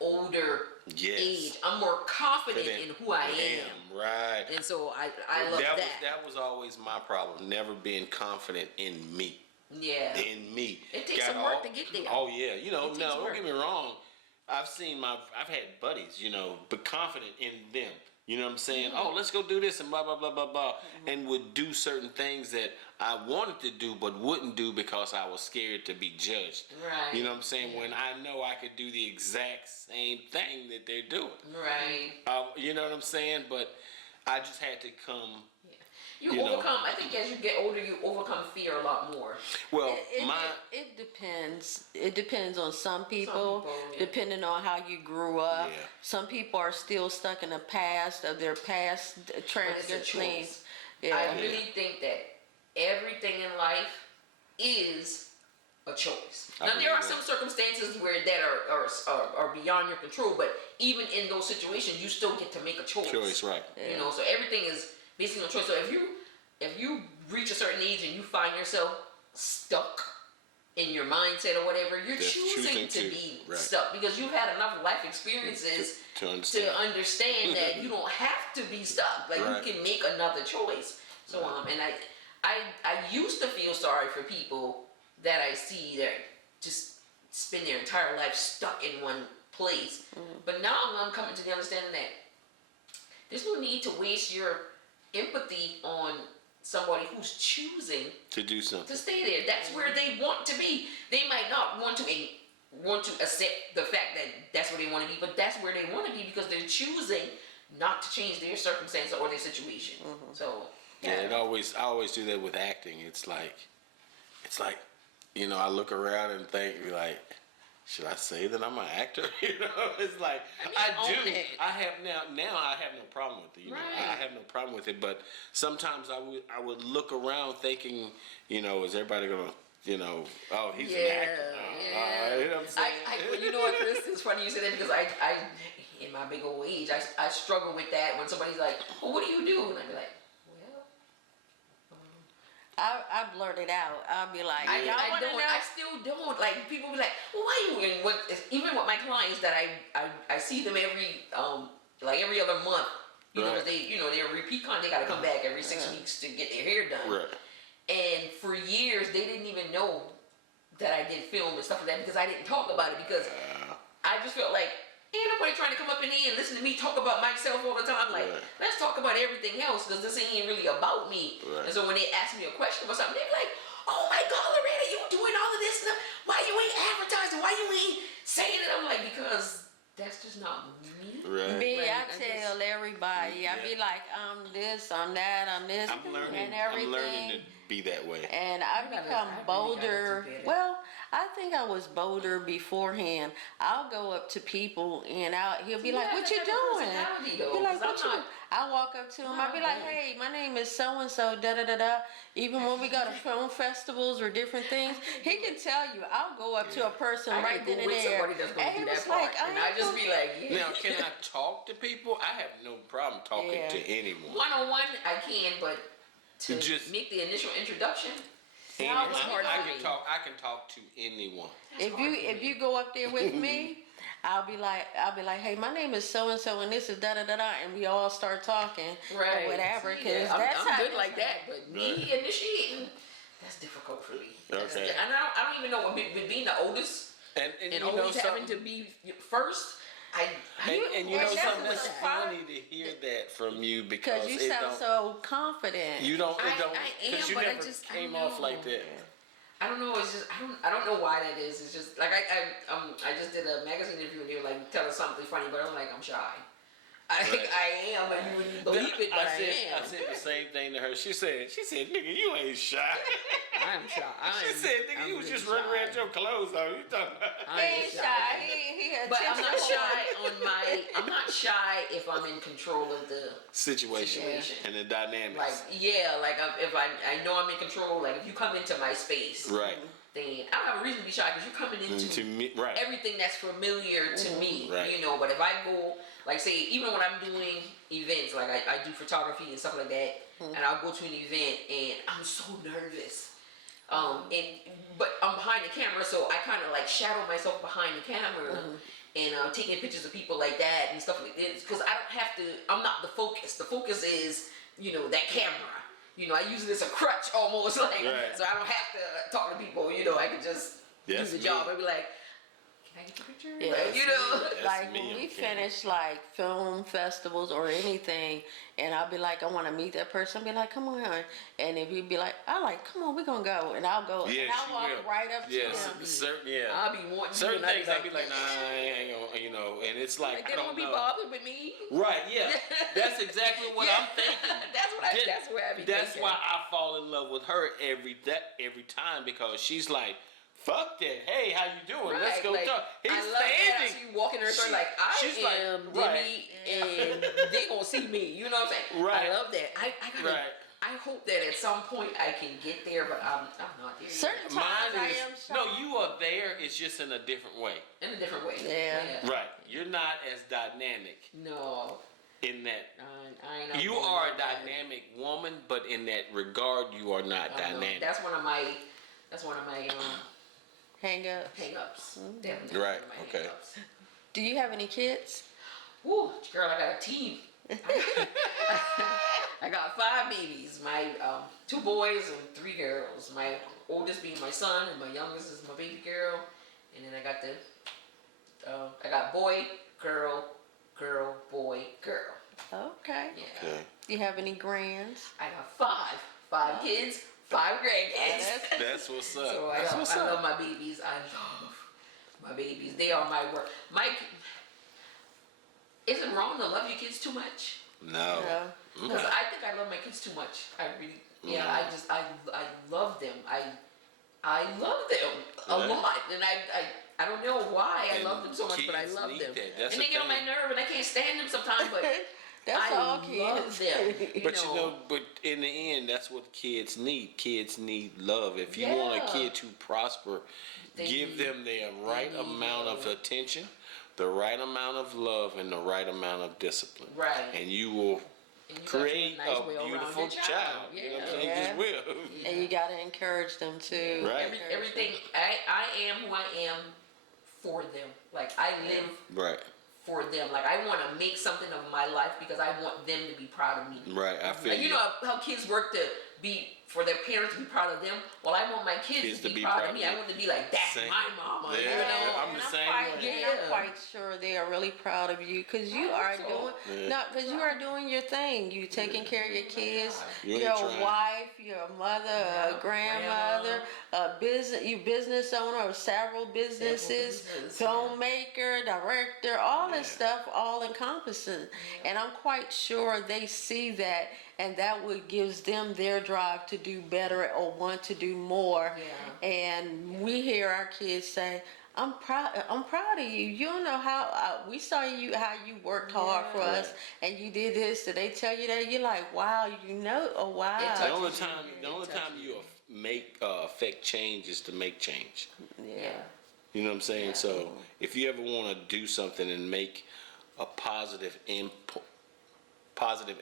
older Yes. age. I'm more confident in who I am. Right. And so I love that. That was always my problem. Never being confident in me. Yeah. In me. It takes some work to get there. Oh yeah. You know, It takes no, don't work. get me wrong. I've had buddies, you know, but confident in them. You know what I'm saying? Mm-hmm. Oh, let's go do this and blah, blah, blah, blah, blah. And would do certain things that I wanted to do but wouldn't do because I was scared to be judged. Right. You know what I'm saying? When I know I could do the exact same thing that they're doing. Right. You know what I'm saying? But I just had to come. You You know. overcome. I think as you get older, you overcome fear a lot more. Well, It depends. It depends on some people, yeah. depending on how you grew up. Yeah. Some people are still stuck in the past of their past transgressions. choice. Yeah. I really think that everything in life is a choice. I Now there are believe some circumstances where that are beyond your control, but even in those situations, you still get to make a choice. choice, right? You know, so everything is basically a choice. So if if you reach a certain age and you find yourself stuck in your mindset or whatever, you're choosing to be stuck because you've had enough life experiences to understand that you don't have to be stuck. Like you can make another choice. So and I used to feel sorry for people that I see that just spend their entire life stuck in one place. But now I'm coming to the understanding that there's no need to waste your empathy on somebody who's choosing to do something, to stay there. That's where they want to be. They might not want to accept the fact that that's where they want to be, but that's where they want to be because they're choosing not to change their circumstance or their situation. So I always do that with acting. It's like, I look around and think, like, should I say that I'm an actor? It's like I do. I have now I have no problem with it. I have no problem with it. But sometimes I would look around thinking, is everybody gonna, oh, he's an actor. You know what I'm saying? You know what, Chris? It's funny you say that because I in my big old age, I struggle with that when somebody's like, well, what do you do? And I'd be like, I blurt it out. I'll be like, I still don't. Like, people be like, well, why you in what? Even with my clients that I see them every other month. They're a repeat client. They got to come back every 6 weeks to get their hair done. Right. And for years, they didn't even know that I did film and stuff like that because I didn't talk about it because I just felt like ain't nobody trying to come up in here and listen to me talk about myself all the time. Like, let's talk about everything else because this ain't really about me. And so when they ask me a question about something, they be like, oh my God, Loretta, you doing all of this stuff? Why you ain't advertising? Why you ain't saying it? I'm like, because that's just not me. Me, I tell everybody. I be like, I'm this, I'm that, I'm this, and everything. I'm learning to be that way. And I've become bolder. Well, I think I was bolder beforehand. I'll go up to people and he'll be like, what you doing? Be like, what you doing? I walk up to him. I'll be like, hey, my name is so-and-so, da-da-da-da. Even when we go to film festivals or different things, he can tell you. I'll go up to a person right then and there. And he was like, I just be like, Now, can I talk to people? I have no problem talking to anyone. One-on-one, I can, but to just make the initial introduction, I can talk to anyone. If you go up there with me, I'll be like, hey, my name is so and so, and this is da da da da, and we all start talking or whatever. Cause I'm good like that, but me initiating, that's difficult for me. Okay. And I don't even know what being the oldest and always having to be first. And you know something that's funny to hear that from you because you sound so confident. You don't. I am, because you but never I just came off like that. I don't know. It's just I don't know why that is. It's just like I just did a magazine interview and they were like, tell us something funny, but I'm like, I'm shy. I am, and you wouldn't believe it, but I said the same thing to her. She said, nigga, you ain't shy. I am shy. She said, nigga, you was just running around your clothes on. You talking about? He ain't shy. He had but I'm not shy I'm not shy if I'm in control of the situation and the dynamics. Like, if I know I'm in control, like if you come into my space. Right. Then I don't have a reason to be shy because you're coming into me, everything that's familiar to me, right. But if I go, like say, even when I'm doing events, like I do photography and stuff like that, and I'll go to an event and I'm so nervous. But I'm behind the camera, so I kind of like shadow myself behind the camera and taking pictures of people like that and stuff like this because I don't have to, I'm not the focus. The focus is, that camera. I use it as a crutch almost, so I don't have to talk to people. I can just do the job. I'd be like, can I get your picture? Yeah, like when we finish like film festivals or anything, and I'll be like, I want to meet that person. I'll be like, come on, and if you'd be like, come on, we're gonna go, and I'll go, and I'll walk right up to them. I'll be wanting certain things. I'll be like, nah, I ain't gonna, and it's like they don't be bothered with me. Right? Yeah, that's exactly what I'm thinking. That's where I be. That's why I fall in love with her every time because she's like. Fuck that. Hey, how you doing? Let's go talk. He's standing. She walking her store like, I am Demi, and they gonna see me. You know what I'm saying? Right. I love that. I hope that at some point I can get there, but I'm not there. Certain times I am shy. No, you are there. It's just in a different way. In a different way. Yeah. Right. You're not as dynamic. No. in that I ain't you doing are no a dynamic woman, but in that regard, you are not dynamic. That's one of my Hang-ups. Definitely Right, one of my okay. hang-ups. Do you have any kids? Woo, girl, I got a team. I got 5 babies. My 2 boys and 3 girls. My oldest being my son, and my youngest is my baby girl. And then I got boy, girl, girl, boy, girl. Okay. Yeah. Okay. Do you have any grands? I got 5 kids, 5 grandkids. That's what's up. So That's what's I up. love my babies. I love my babies. They are my work. Is it wrong to love your kids too much? No. Because I think I love my kids too much. I really, I love them. I love them a lot, and I don't know why I love them so much, but I love them. And they get on my nerve, and I can't stand them sometimes. But That's all kids. Love them. But in the end, that's what kids need. Kids need love. If you want a kid to prosper, give them the right amount of attention, the right amount of love, and the right amount of discipline. Right. And you will create nice a beautiful child. Yeah. You know what I'm saying? You just will. And you got to encourage them too. Right. Everything. I am who I am for them. Like I live Right. for them. Like I want to make something of my life because I want them to be proud of me. Right. I feel Like, you know how kids work to be for their parents to be proud of them. Well, I want my kids to be proud of me. I want to be like, that's my mama. Yeah. You know? I'm the same way. And I'm quite sure they are really proud of you because you are doing your thing. You taking care of your kids, your wife, your mother, a grandmother, a business owner of several businesses, filmmaker, director, all this stuff, all encompassing. And I'm quite sure they see that. And that would gives them their drive to do better or want to do more. Yeah. And we hear our kids say, "I'm proud of you. You don't know how we saw you, how you worked hard for us, and you did this." And they tell you that you're like, "Wow, wow." The only time you affect change is to make change. Yeah. You know what I'm saying? So if you ever want to do something and make a positive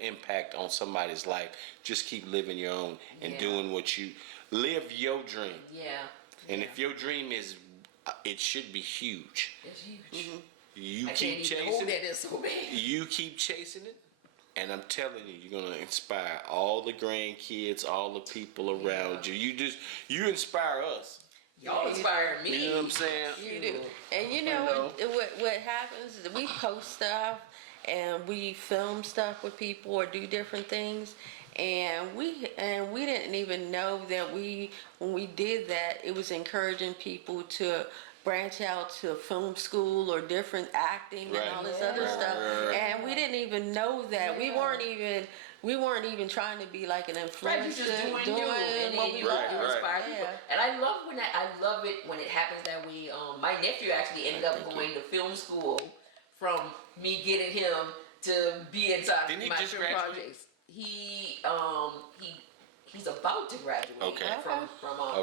impact on somebody's life, just keep living your own and doing what you live your dream. Yeah. And if your dream is, it should be huge. It's huge. You I keep can't even chasing hold it. It's so bad. You keep chasing it, and I'm telling you, you're gonna inspire all the grandkids, all the people around you. You inspire us. Y'all inspire me. You know what I'm saying? You do. And you know what happens is we post stuff and we film stuff with people or do different things, and we didn't even know that when we did that, it was encouraging people to branch out to film school or different acting and all this other stuff. And we didn't even know that. We weren't even trying to be like an influencer. Right, you just doing and what then we you love. inspire people. And I love it when it happens that way. My nephew actually ended up going to film school from me getting him to be inside Didn't he my just film graduate? projects. He's about to graduate from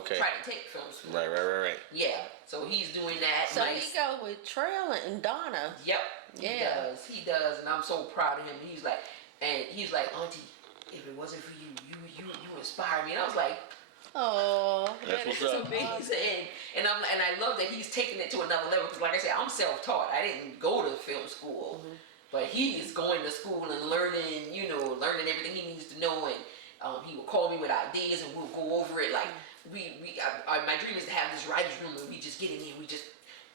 Trident Tech Film School. Right. Yeah, so he's doing that. So he go with Trail and Donna. Yep. He does, and I'm so proud of him. He's like, Auntie, if it wasn't for you inspire me. And I was like, oh, that's that is amazing. And I love that he's taking it to another level. Because like I said, I'm self-taught. I didn't go to film school, but he is going to school and learning everything he needs to know. And he will call me with ideas, and we'll go over it. Like my dream is to have this writer's room, and we just get in here, we just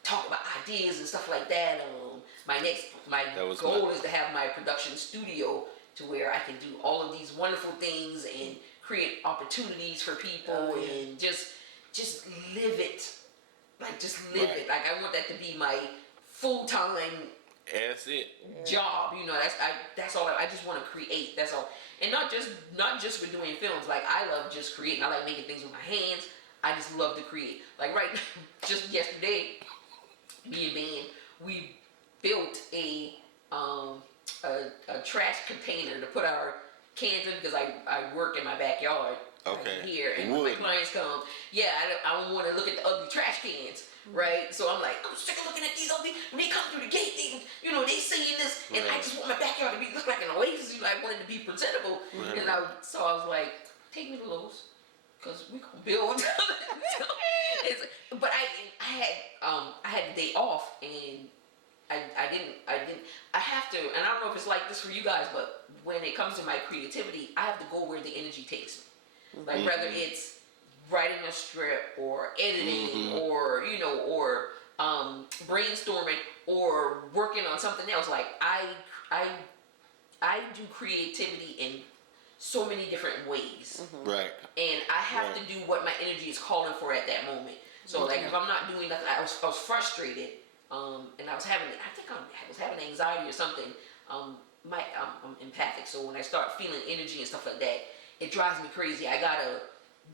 talk about ideas and stuff like that. My goal is to have my production studio to where I can do all of these wonderful things and create opportunities for people and just live it. Like just live it. Like I want that to be my full-time job. That's all. I just want to create. That's all. And not just for doing films. Like I love just creating. I like making things with my hands. I just love to create. Like right now, just yesterday, me and Ben, we built a trash container to put our cans in because I work in my backyard. Okay. Here, and when my clients come, I don't want to look at the ugly trash cans, right? So I'm like, I'm sick of looking at these ugly. When they come through the gate, they seeing this, and I just want my backyard to look like an oasis. I want it to be presentable, and so I was like, take me to Lowe's, cause we gonna build. But I had the day off, and I have to, and I don't know if it's like this for you guys, but when it comes to my creativity, I have to go where the energy takes me. Like whether it's writing a strip or editing or brainstorming or working on something else. Like I do creativity in so many different ways. Right. And I have to do what my energy is calling for at that moment. So like if I'm not doing nothing, I was frustrated, and I was having anxiety or something. I'm empathic, so when I start feeling energy and stuff like that, it drives me crazy. I gotta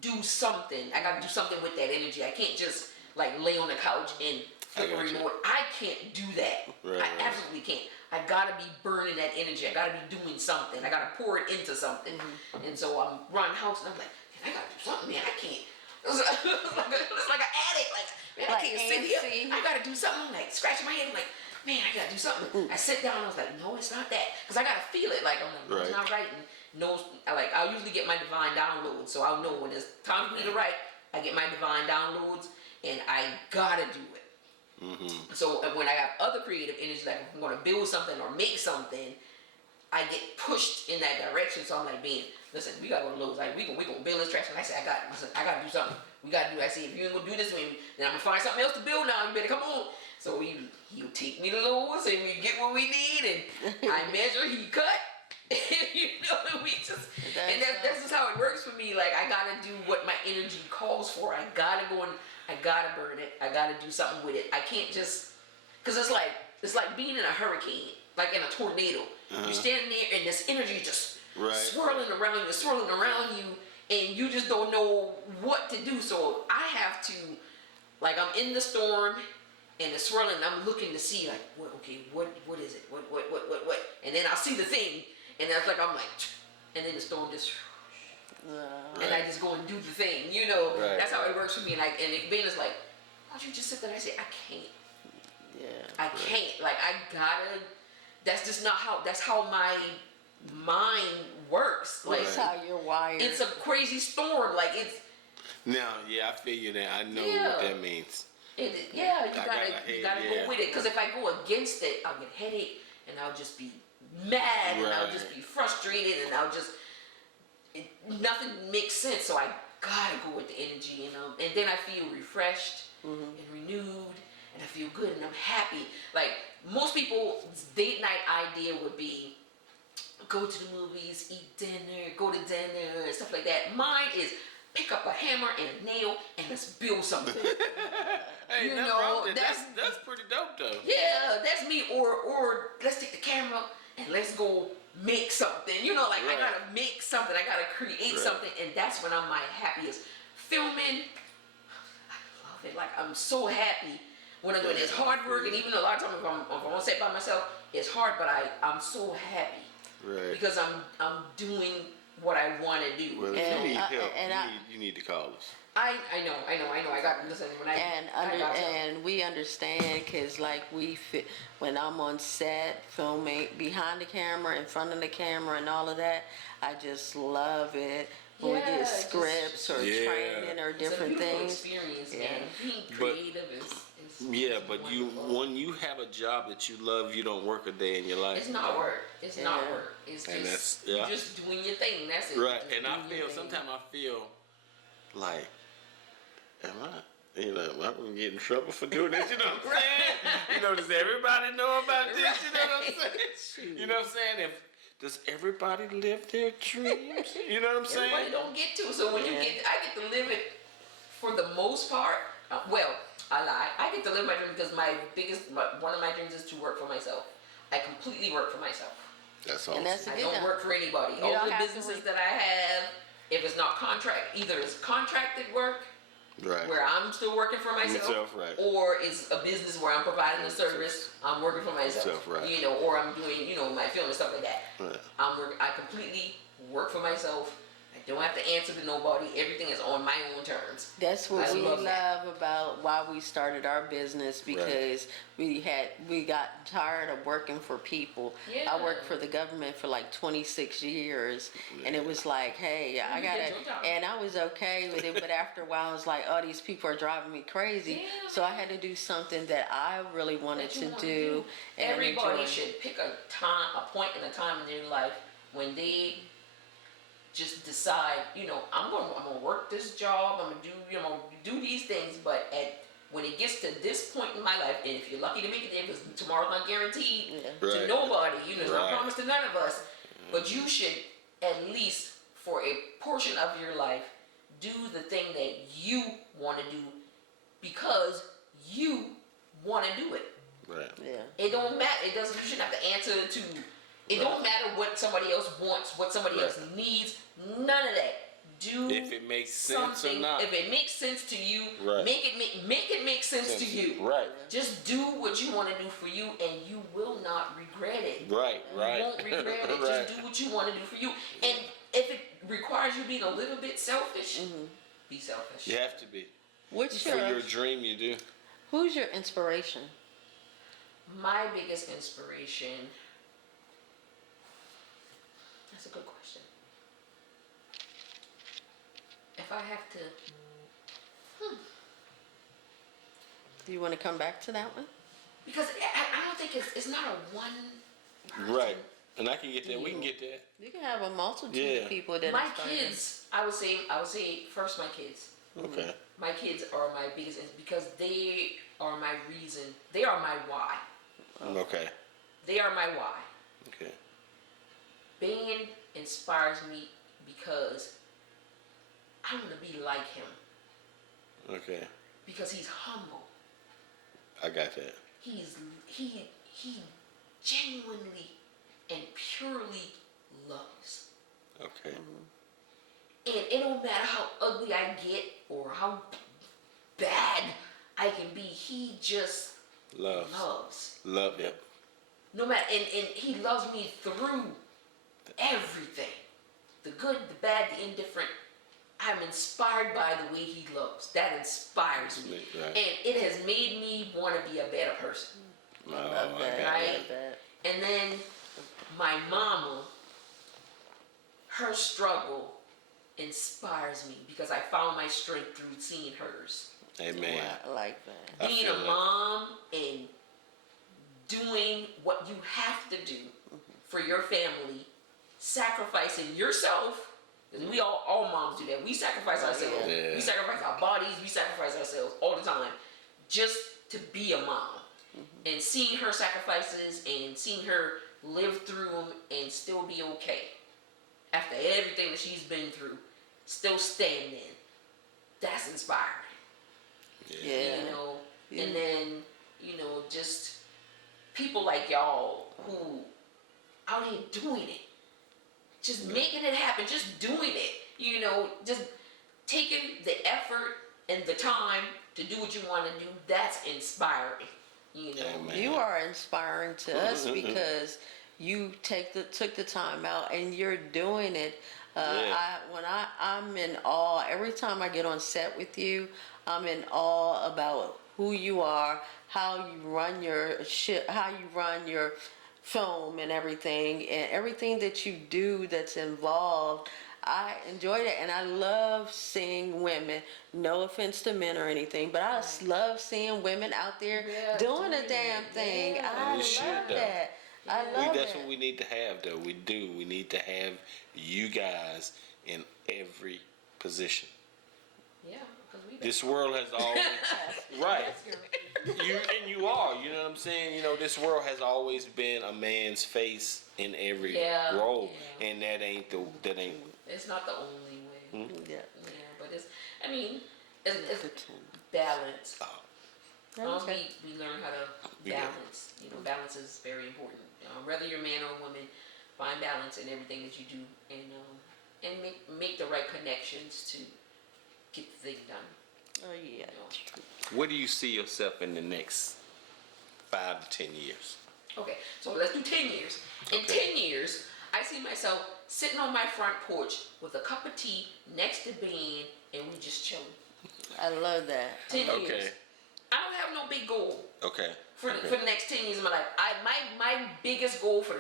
do something. I gotta do something with that energy. I can't just like lay on the couch and flip a remote. I can't do that. I absolutely can't. I gotta be burning that energy. I gotta be doing something. I gotta pour it into something. And so I'm running house and I'm like, man, I gotta do something, man. I can't. It's like an addict. Like, man, I can't sit here. I gotta do something. I'm like scratching my head. I'm like, man, I gotta do something. I sit down and I was like, no, it's not that. Because I gotta feel it. Like, I'm like, no, it's not right. And I'll usually get my divine downloads. So I'll know when it's time for me to write, I get my divine downloads and I gotta do it. So when I have other creative energy, like if I'm gonna build something or make something, I get pushed in that direction. So I'm like, man, listen, we gotta go to Lowe's. Like, we gonna build this trash. And I said, I gotta do something. We gotta do it. I said, if you ain't gonna do this with me, then I'm gonna find something else to build now. You better come on. So he'll take me to Lowe's and we get what we need, and I measure, he cut. We just, and that's just how it works for me. Like, I gotta do what my energy calls for. I gotta go and I gotta burn it. I gotta do something with it. I can't just, cause it's like being in a hurricane, like in a tornado. You're standing there and this energy just swirling around you, and you just don't know what to do. So I have to, like, I'm in the storm and it's swirling, and I'm looking to see, like, what is it? What? And then I'll see the thing, and that's like, I'm like, and then the storm just, and I just go and do the thing, That's how it works for me. And Ben is like, why don't you just sit there? And I say, I can't. I can't. Like, I gotta. That's just not how. That's how my mind works. Like, that's how you're wired. It's a crazy storm. Like, it's. Now, I feel you there. I know what that means. You gotta go with it. Because if I go against it, I'll get headache, and I'll just be mad, and I'll just be frustrated, and nothing makes sense. So I gotta go with the energy, and then I feel refreshed and renewed, and I feel good, and I'm happy. Like, most people's date night idea would be go to the movies, eat dinner, go to dinner, and stuff like that. Mine is pick up a hammer and a nail and let's build something. Hey, that's pretty dope though. Yeah, that's me. Or let's take the camera and let's go make something. I gotta make something. I gotta create something, and that's when I'm my happiest. Filming, I love it. Like, I'm so happy when I'm doing it. It's hard work, and even a lot of times if I'm on set by myself, it's hard. But I'm so happy because I'm doing what I want to do. Well, if you need help, you need to call us. I know. I got listen and we understand, because like when I'm on set filming behind the camera, in front of the camera, and all of that, I just love it. When we get scripts or training or different things. Experience, and being creative is but when you have a job that you love, you don't work a day in your life. It's not work. It's not work. It's just you're just doing your thing. That's it. Right. And sometimes I feel like, am I gonna get in trouble for doing this? You know what I'm saying? Does everybody know about this? You know what I'm saying? You know what I'm saying? Does everybody live their dreams? You know what I'm saying? Everybody don't get to. So when I get to live it for the most part. I lie. I get to live my dream because one of my dreams is to work for myself. I completely work for myself. That's awesome. I don't work for anybody. All the businesses that I have, if it's not either it's contracted work, where I'm still working for myself, or it's a business where I'm providing a service, I'm working for myself, or I'm doing, my film and stuff like that. I completely work for myself. I don't have to answer to nobody. Everything is on my own terms. That's what I we love love that. about why we started our business, because we got tired of working for people. Yeah. I worked for the government for like 26 years, and it was like, hey, I You did gotta, your job. and I was okay with it, but after a while I was like, oh, these people are driving me crazy. Yeah. So I had to do something that I really wanted That you to wanna do. And Everybody enjoy. should pick a point in a time in their life when they just decide, I'm gonna work this job. I'm gonna do these things. But when it gets to this point in my life, and if you're lucky to make it there, because tomorrow's not guaranteed to Right. nobody, it's not Right. promised to none of us. But you should at least for a portion of your life do the thing that you want to do because you want to do it. Right. Yeah. It don't matter. You shouldn't have to answer to. It don't matter what somebody else wants, what somebody else needs. None of that. Do If it makes sense something. or not. If it makes sense to you, Right. make it make sense to you. Right. Just do what you want to do for you, and you will not regret it. Right. Right. You won't regret it. Right. Just do what you want to do for you. And if it requires you being a little bit selfish, be selfish. You have to be. What's For your dream, you do. who's your inspiration? My biggest inspiration. That's a good question. If I have to, Do you want to come back to that one? because I don't think it's not a one. Person. Right. And I can get that. We can get that. You can have a multitude Yeah. of people that My inspire you. kids, I would say first my kids. Okay. My kids are my biggest because they are my reason. They are my why. Okay. They are my why. Okay. Ben inspires me because I want to be like him. Okay. Because he's humble. I got that. He genuinely and purely loves. Okay. And it don't matter how ugly I get or how bad I can be. He just loves. Love it. No matter, and he loves me through everything. The good, the bad, the indifferent. I'm inspired by the way he loves. That inspires me. Right. And it has made me want to be a better person. Oh, Love that. I got Right. Love that. And then my mama, her struggle inspires me because I found my strength through seeing hers. Amen. I like that. I Being feel a that. mom and doing what you have to do for your family, sacrificing yourself. And we all moms do that. We sacrifice ourselves. Yeah. We sacrifice our bodies. We sacrifice ourselves all the time just to be a mom. And seeing her sacrifices and seeing her live through them and still be okay after everything that she's been through, still standing. That's inspiring. Yeah. And then, just people like y'all who out here doing it, just making it happen, just doing it, just taking the effort and the time to do what you want to do. That's inspiring, Amen. You are inspiring to us because you took the time out and you're doing it. I'm in awe every time I get on set with you. I'm in awe about who you are, how you run your shit, how you run your film and everything that you do that's involved. I enjoy that, and I love seeing women. No offense to men or anything, but I just love seeing women out there doing a damn thing. Yeah. I You should, love though. that. I love That's that. what we need to have, though. We do. We need to have you guys in every position. Yeah, because we. This world has always right. You are. You know what I'm saying? This world has always been a man's face in every role, and that ain't. It's not the only way. Yeah. Yeah, but it's balance. Okay. We learn how to balance. Balance is very important. Whether you're a man or a woman, find balance in everything that you do, and make the right connections to get the thing done. Oh yeah. Where do you see yourself in the next 5 to 10 years? Okay, so let's do 10 years. In Okay. 10 years, I see myself sitting on my front porch with a cup of tea next to band, and we just chilling. I love that. 10 Okay. years. I don't have no big goal Okay. for the next 10 years of my life. My biggest goal for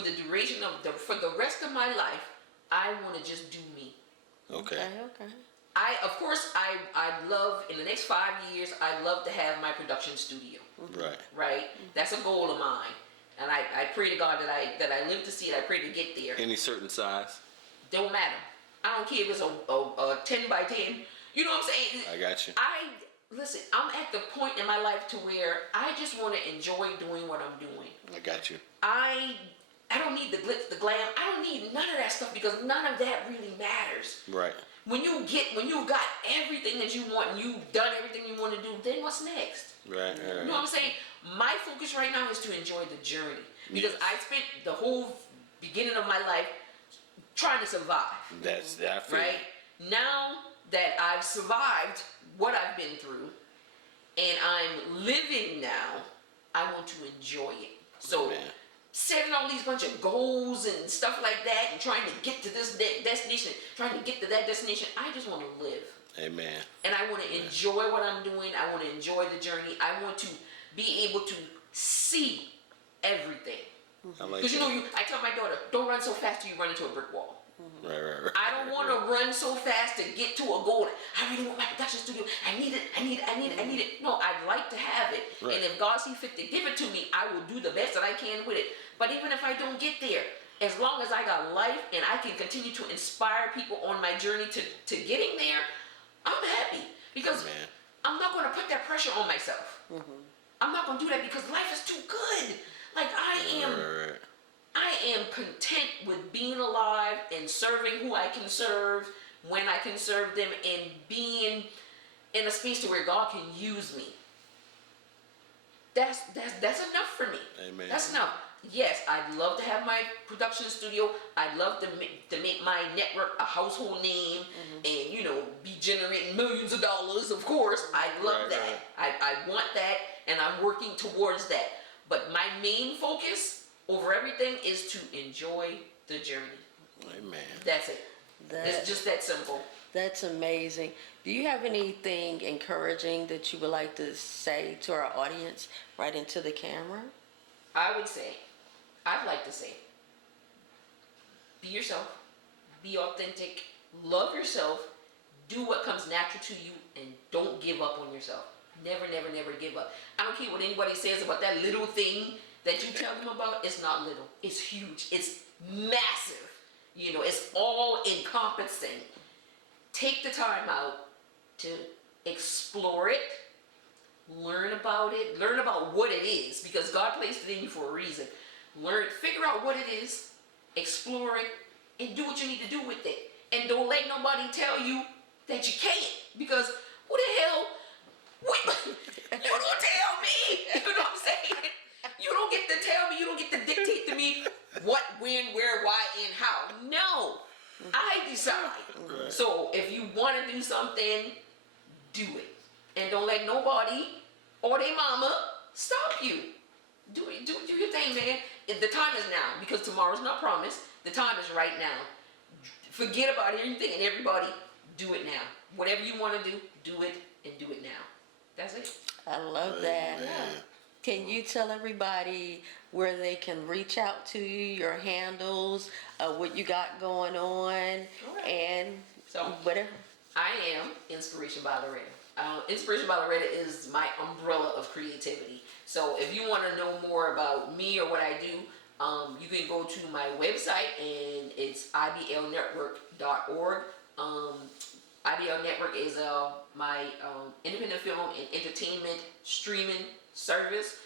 the duration of for the rest of my life, I want to just do me. Okay. Okay. I'd love, in the next 5 years, I'd love to have my production studio. Right. Right? That's a goal of mine. And I pray to God that I live to see it. I pray to get there. Any certain size? Don't matter. I don't care if it's a 10 by 10. You know what I'm saying? I got you. Listen, I'm at the point in my life to where I just want to enjoy doing what I'm doing. I got you. I don't need the glitz, the glam. I don't need none of that stuff because none of that really matters. Right. When you've got everything that you want and you've done everything you want to do, then what's next? Right. You know what I'm saying? My focus right now is to enjoy the journey because I spent the whole beginning of my life trying to survive. That's I feel. Right? Now that I've survived what I've been through and I'm living now, I want to enjoy it. So Man. setting all these bunch of goals and stuff like that and trying to get to this destination, trying to get to that destination, I just want to live. Amen. And I want to enjoy what I'm doing. I want to enjoy the journey. I want to be able to see everything. I like Because that. I tell my daughter, don't run so fast till you run into a brick wall. Right. I don't want to run so fast to get to a goal. I really want my production studio. I need it. No, I'd like to have it. Right. And if God sees fit to give it to me, I will do the best that I can with it. But even if I don't get there, as long as I got life and I can continue to inspire people on my journey to getting there, I'm happy. Because Man. I'm not going to put that pressure on myself. I'm not going to do that because life is too good. Like I am content with being alive and serving who I can serve when I can serve them and being in a space to where God can use me. That's enough for me. Amen. That's enough. Yes, I'd love to have my production studio. I'd love to make my network a household name and, be generating millions of dollars, of course. I love that. I want that, and I'm working towards that. But my main focus over everything is to enjoy the journey. Amen. That's it. It's just that simple. That's amazing. Do you have anything encouraging that you would like to say to our audience right into the camera? I'd like to say, be yourself, be authentic, love yourself, do what comes natural to you, and don't give up on yourself. Never, never, never give up. I don't care what anybody says about that little thing that you tell them about. It's not little. It's huge. It's massive. It's all encompassing. Take the time out to explore it, learn about it, learn about what it is, because God placed it in you for a reason. Figure out what it is, explore it, and do what you need to do with it. And don't let nobody tell you that you can't, because who the hell, you don't tell me, you know what I'm saying? You don't get to tell me, you don't get to dictate to me what, when, where, why, and how. No, I decide. Right. So if you want to do something, do it. And don't let nobody or their mama stop you. Do your thing, man. The time is now, because tomorrow's not promised. The time is right now. Forget about anything and everybody. Do it now. Whatever you want to do it and do it now. That's it. I love that. Can you tell everybody where they can reach out to you, your handles, what you got going on, and So, whatever? I am Inspiration by Loretta. Inspiration by Loretta is my umbrella of creativity. So if you want to know more about me or what I do, you can go to my website, and it's iblnetwork.org. IBL Network is my independent film and entertainment streaming service.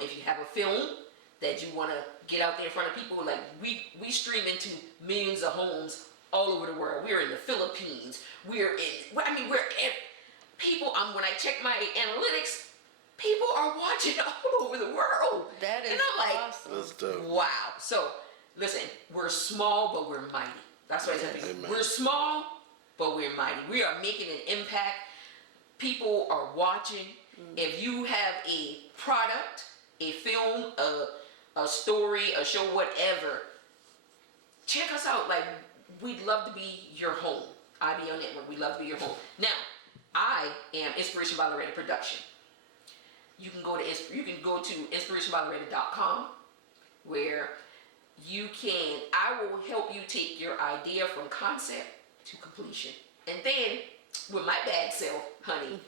If you have a film that you want to get out there in front of people, like we stream into millions of homes all over the world. We're in the Philippines. We're in people. When I check my analytics, people are watching all over the world. That is and I'm like, awesome. That's dope. wow. So listen, we're small but we're mighty. That's what I said. Amen. We're small but we're mighty. We are making an impact. People are watching. If you have a product, a film, a story, a show, whatever, check us out. Like, we'd love to be your home. IBL Network, we'd love to be your home. Now, I am Inspiration by Loretta Production. You can go to inspirationbyloretta.com, where I will help you take your idea from concept to completion. And then, with my bad self, honey,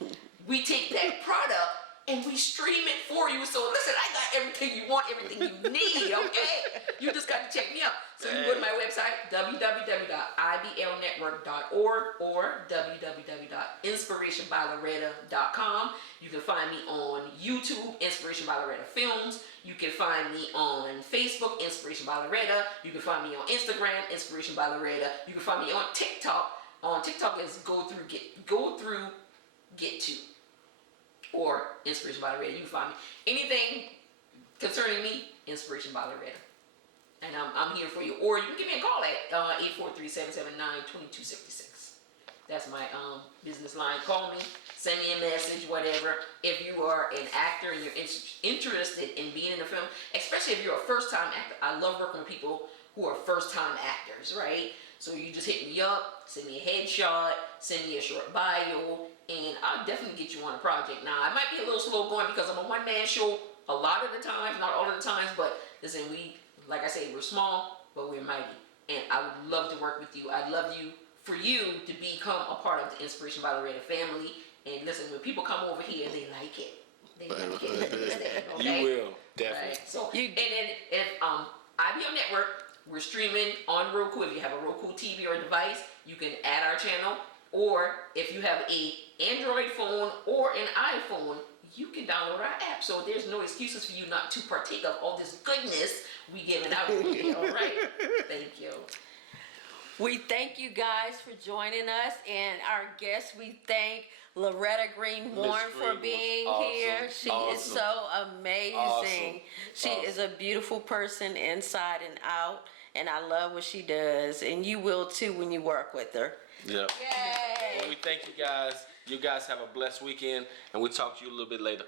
we take that product and we stream it for you. So listen, I got everything you want, everything you need, okay? You just got to check me out. So you can go to my website, www.iblnetwork.org or www.inspirationbyloretta.com. You can find me on YouTube, Inspiration by Loretta Films. You can find me on Facebook, Inspiration by Loretta. You can find me on Instagram, Inspiration by Loretta. You can find me on TikTok. On TikTok is go through get to, or Inspiration by Loretta. You can find me anything concerning me, Inspiration by Loretta, and I'm here for you. Or you can give me a call at 843-779-2266. That's my business line. Call me, send me a message, whatever. If you are an actor and you're interested in being in a film, especially if you're a first-time actor, I love working with people who are first-time actors, right? So you just hit me up, send me a headshot, send me a short bio, and I'll definitely get you on a project. Now, I might be a little slow going because I'm a one-man show a lot of the times, not all of the times, but listen, like I say, we're small, but we're mighty. And I would love to work with you. I'd love for you to become a part of the Inspiration by Loretta family. And listen, when people come over here, they like it. They like it. Okay? You will, definitely. Right. So, and then if IBO Network, we're streaming on Roku. If you have a Roku TV or device, you can add our channel. Or if you have an Android phone or an iPhone, you can download our app. So there's no excuses for you not to partake of all this goodness we giving out here. All right? Thank you. We thank you guys for joining us, and our guests, we thank Loretta Greenwarren for being here. She is so amazing. Awesome. She is a beautiful person inside and out, and I love what she does, and you will too when you work with her. Yep. Yay! Well, we thank you guys. You guys have a blessed weekend, and we'll talk to you a little bit later.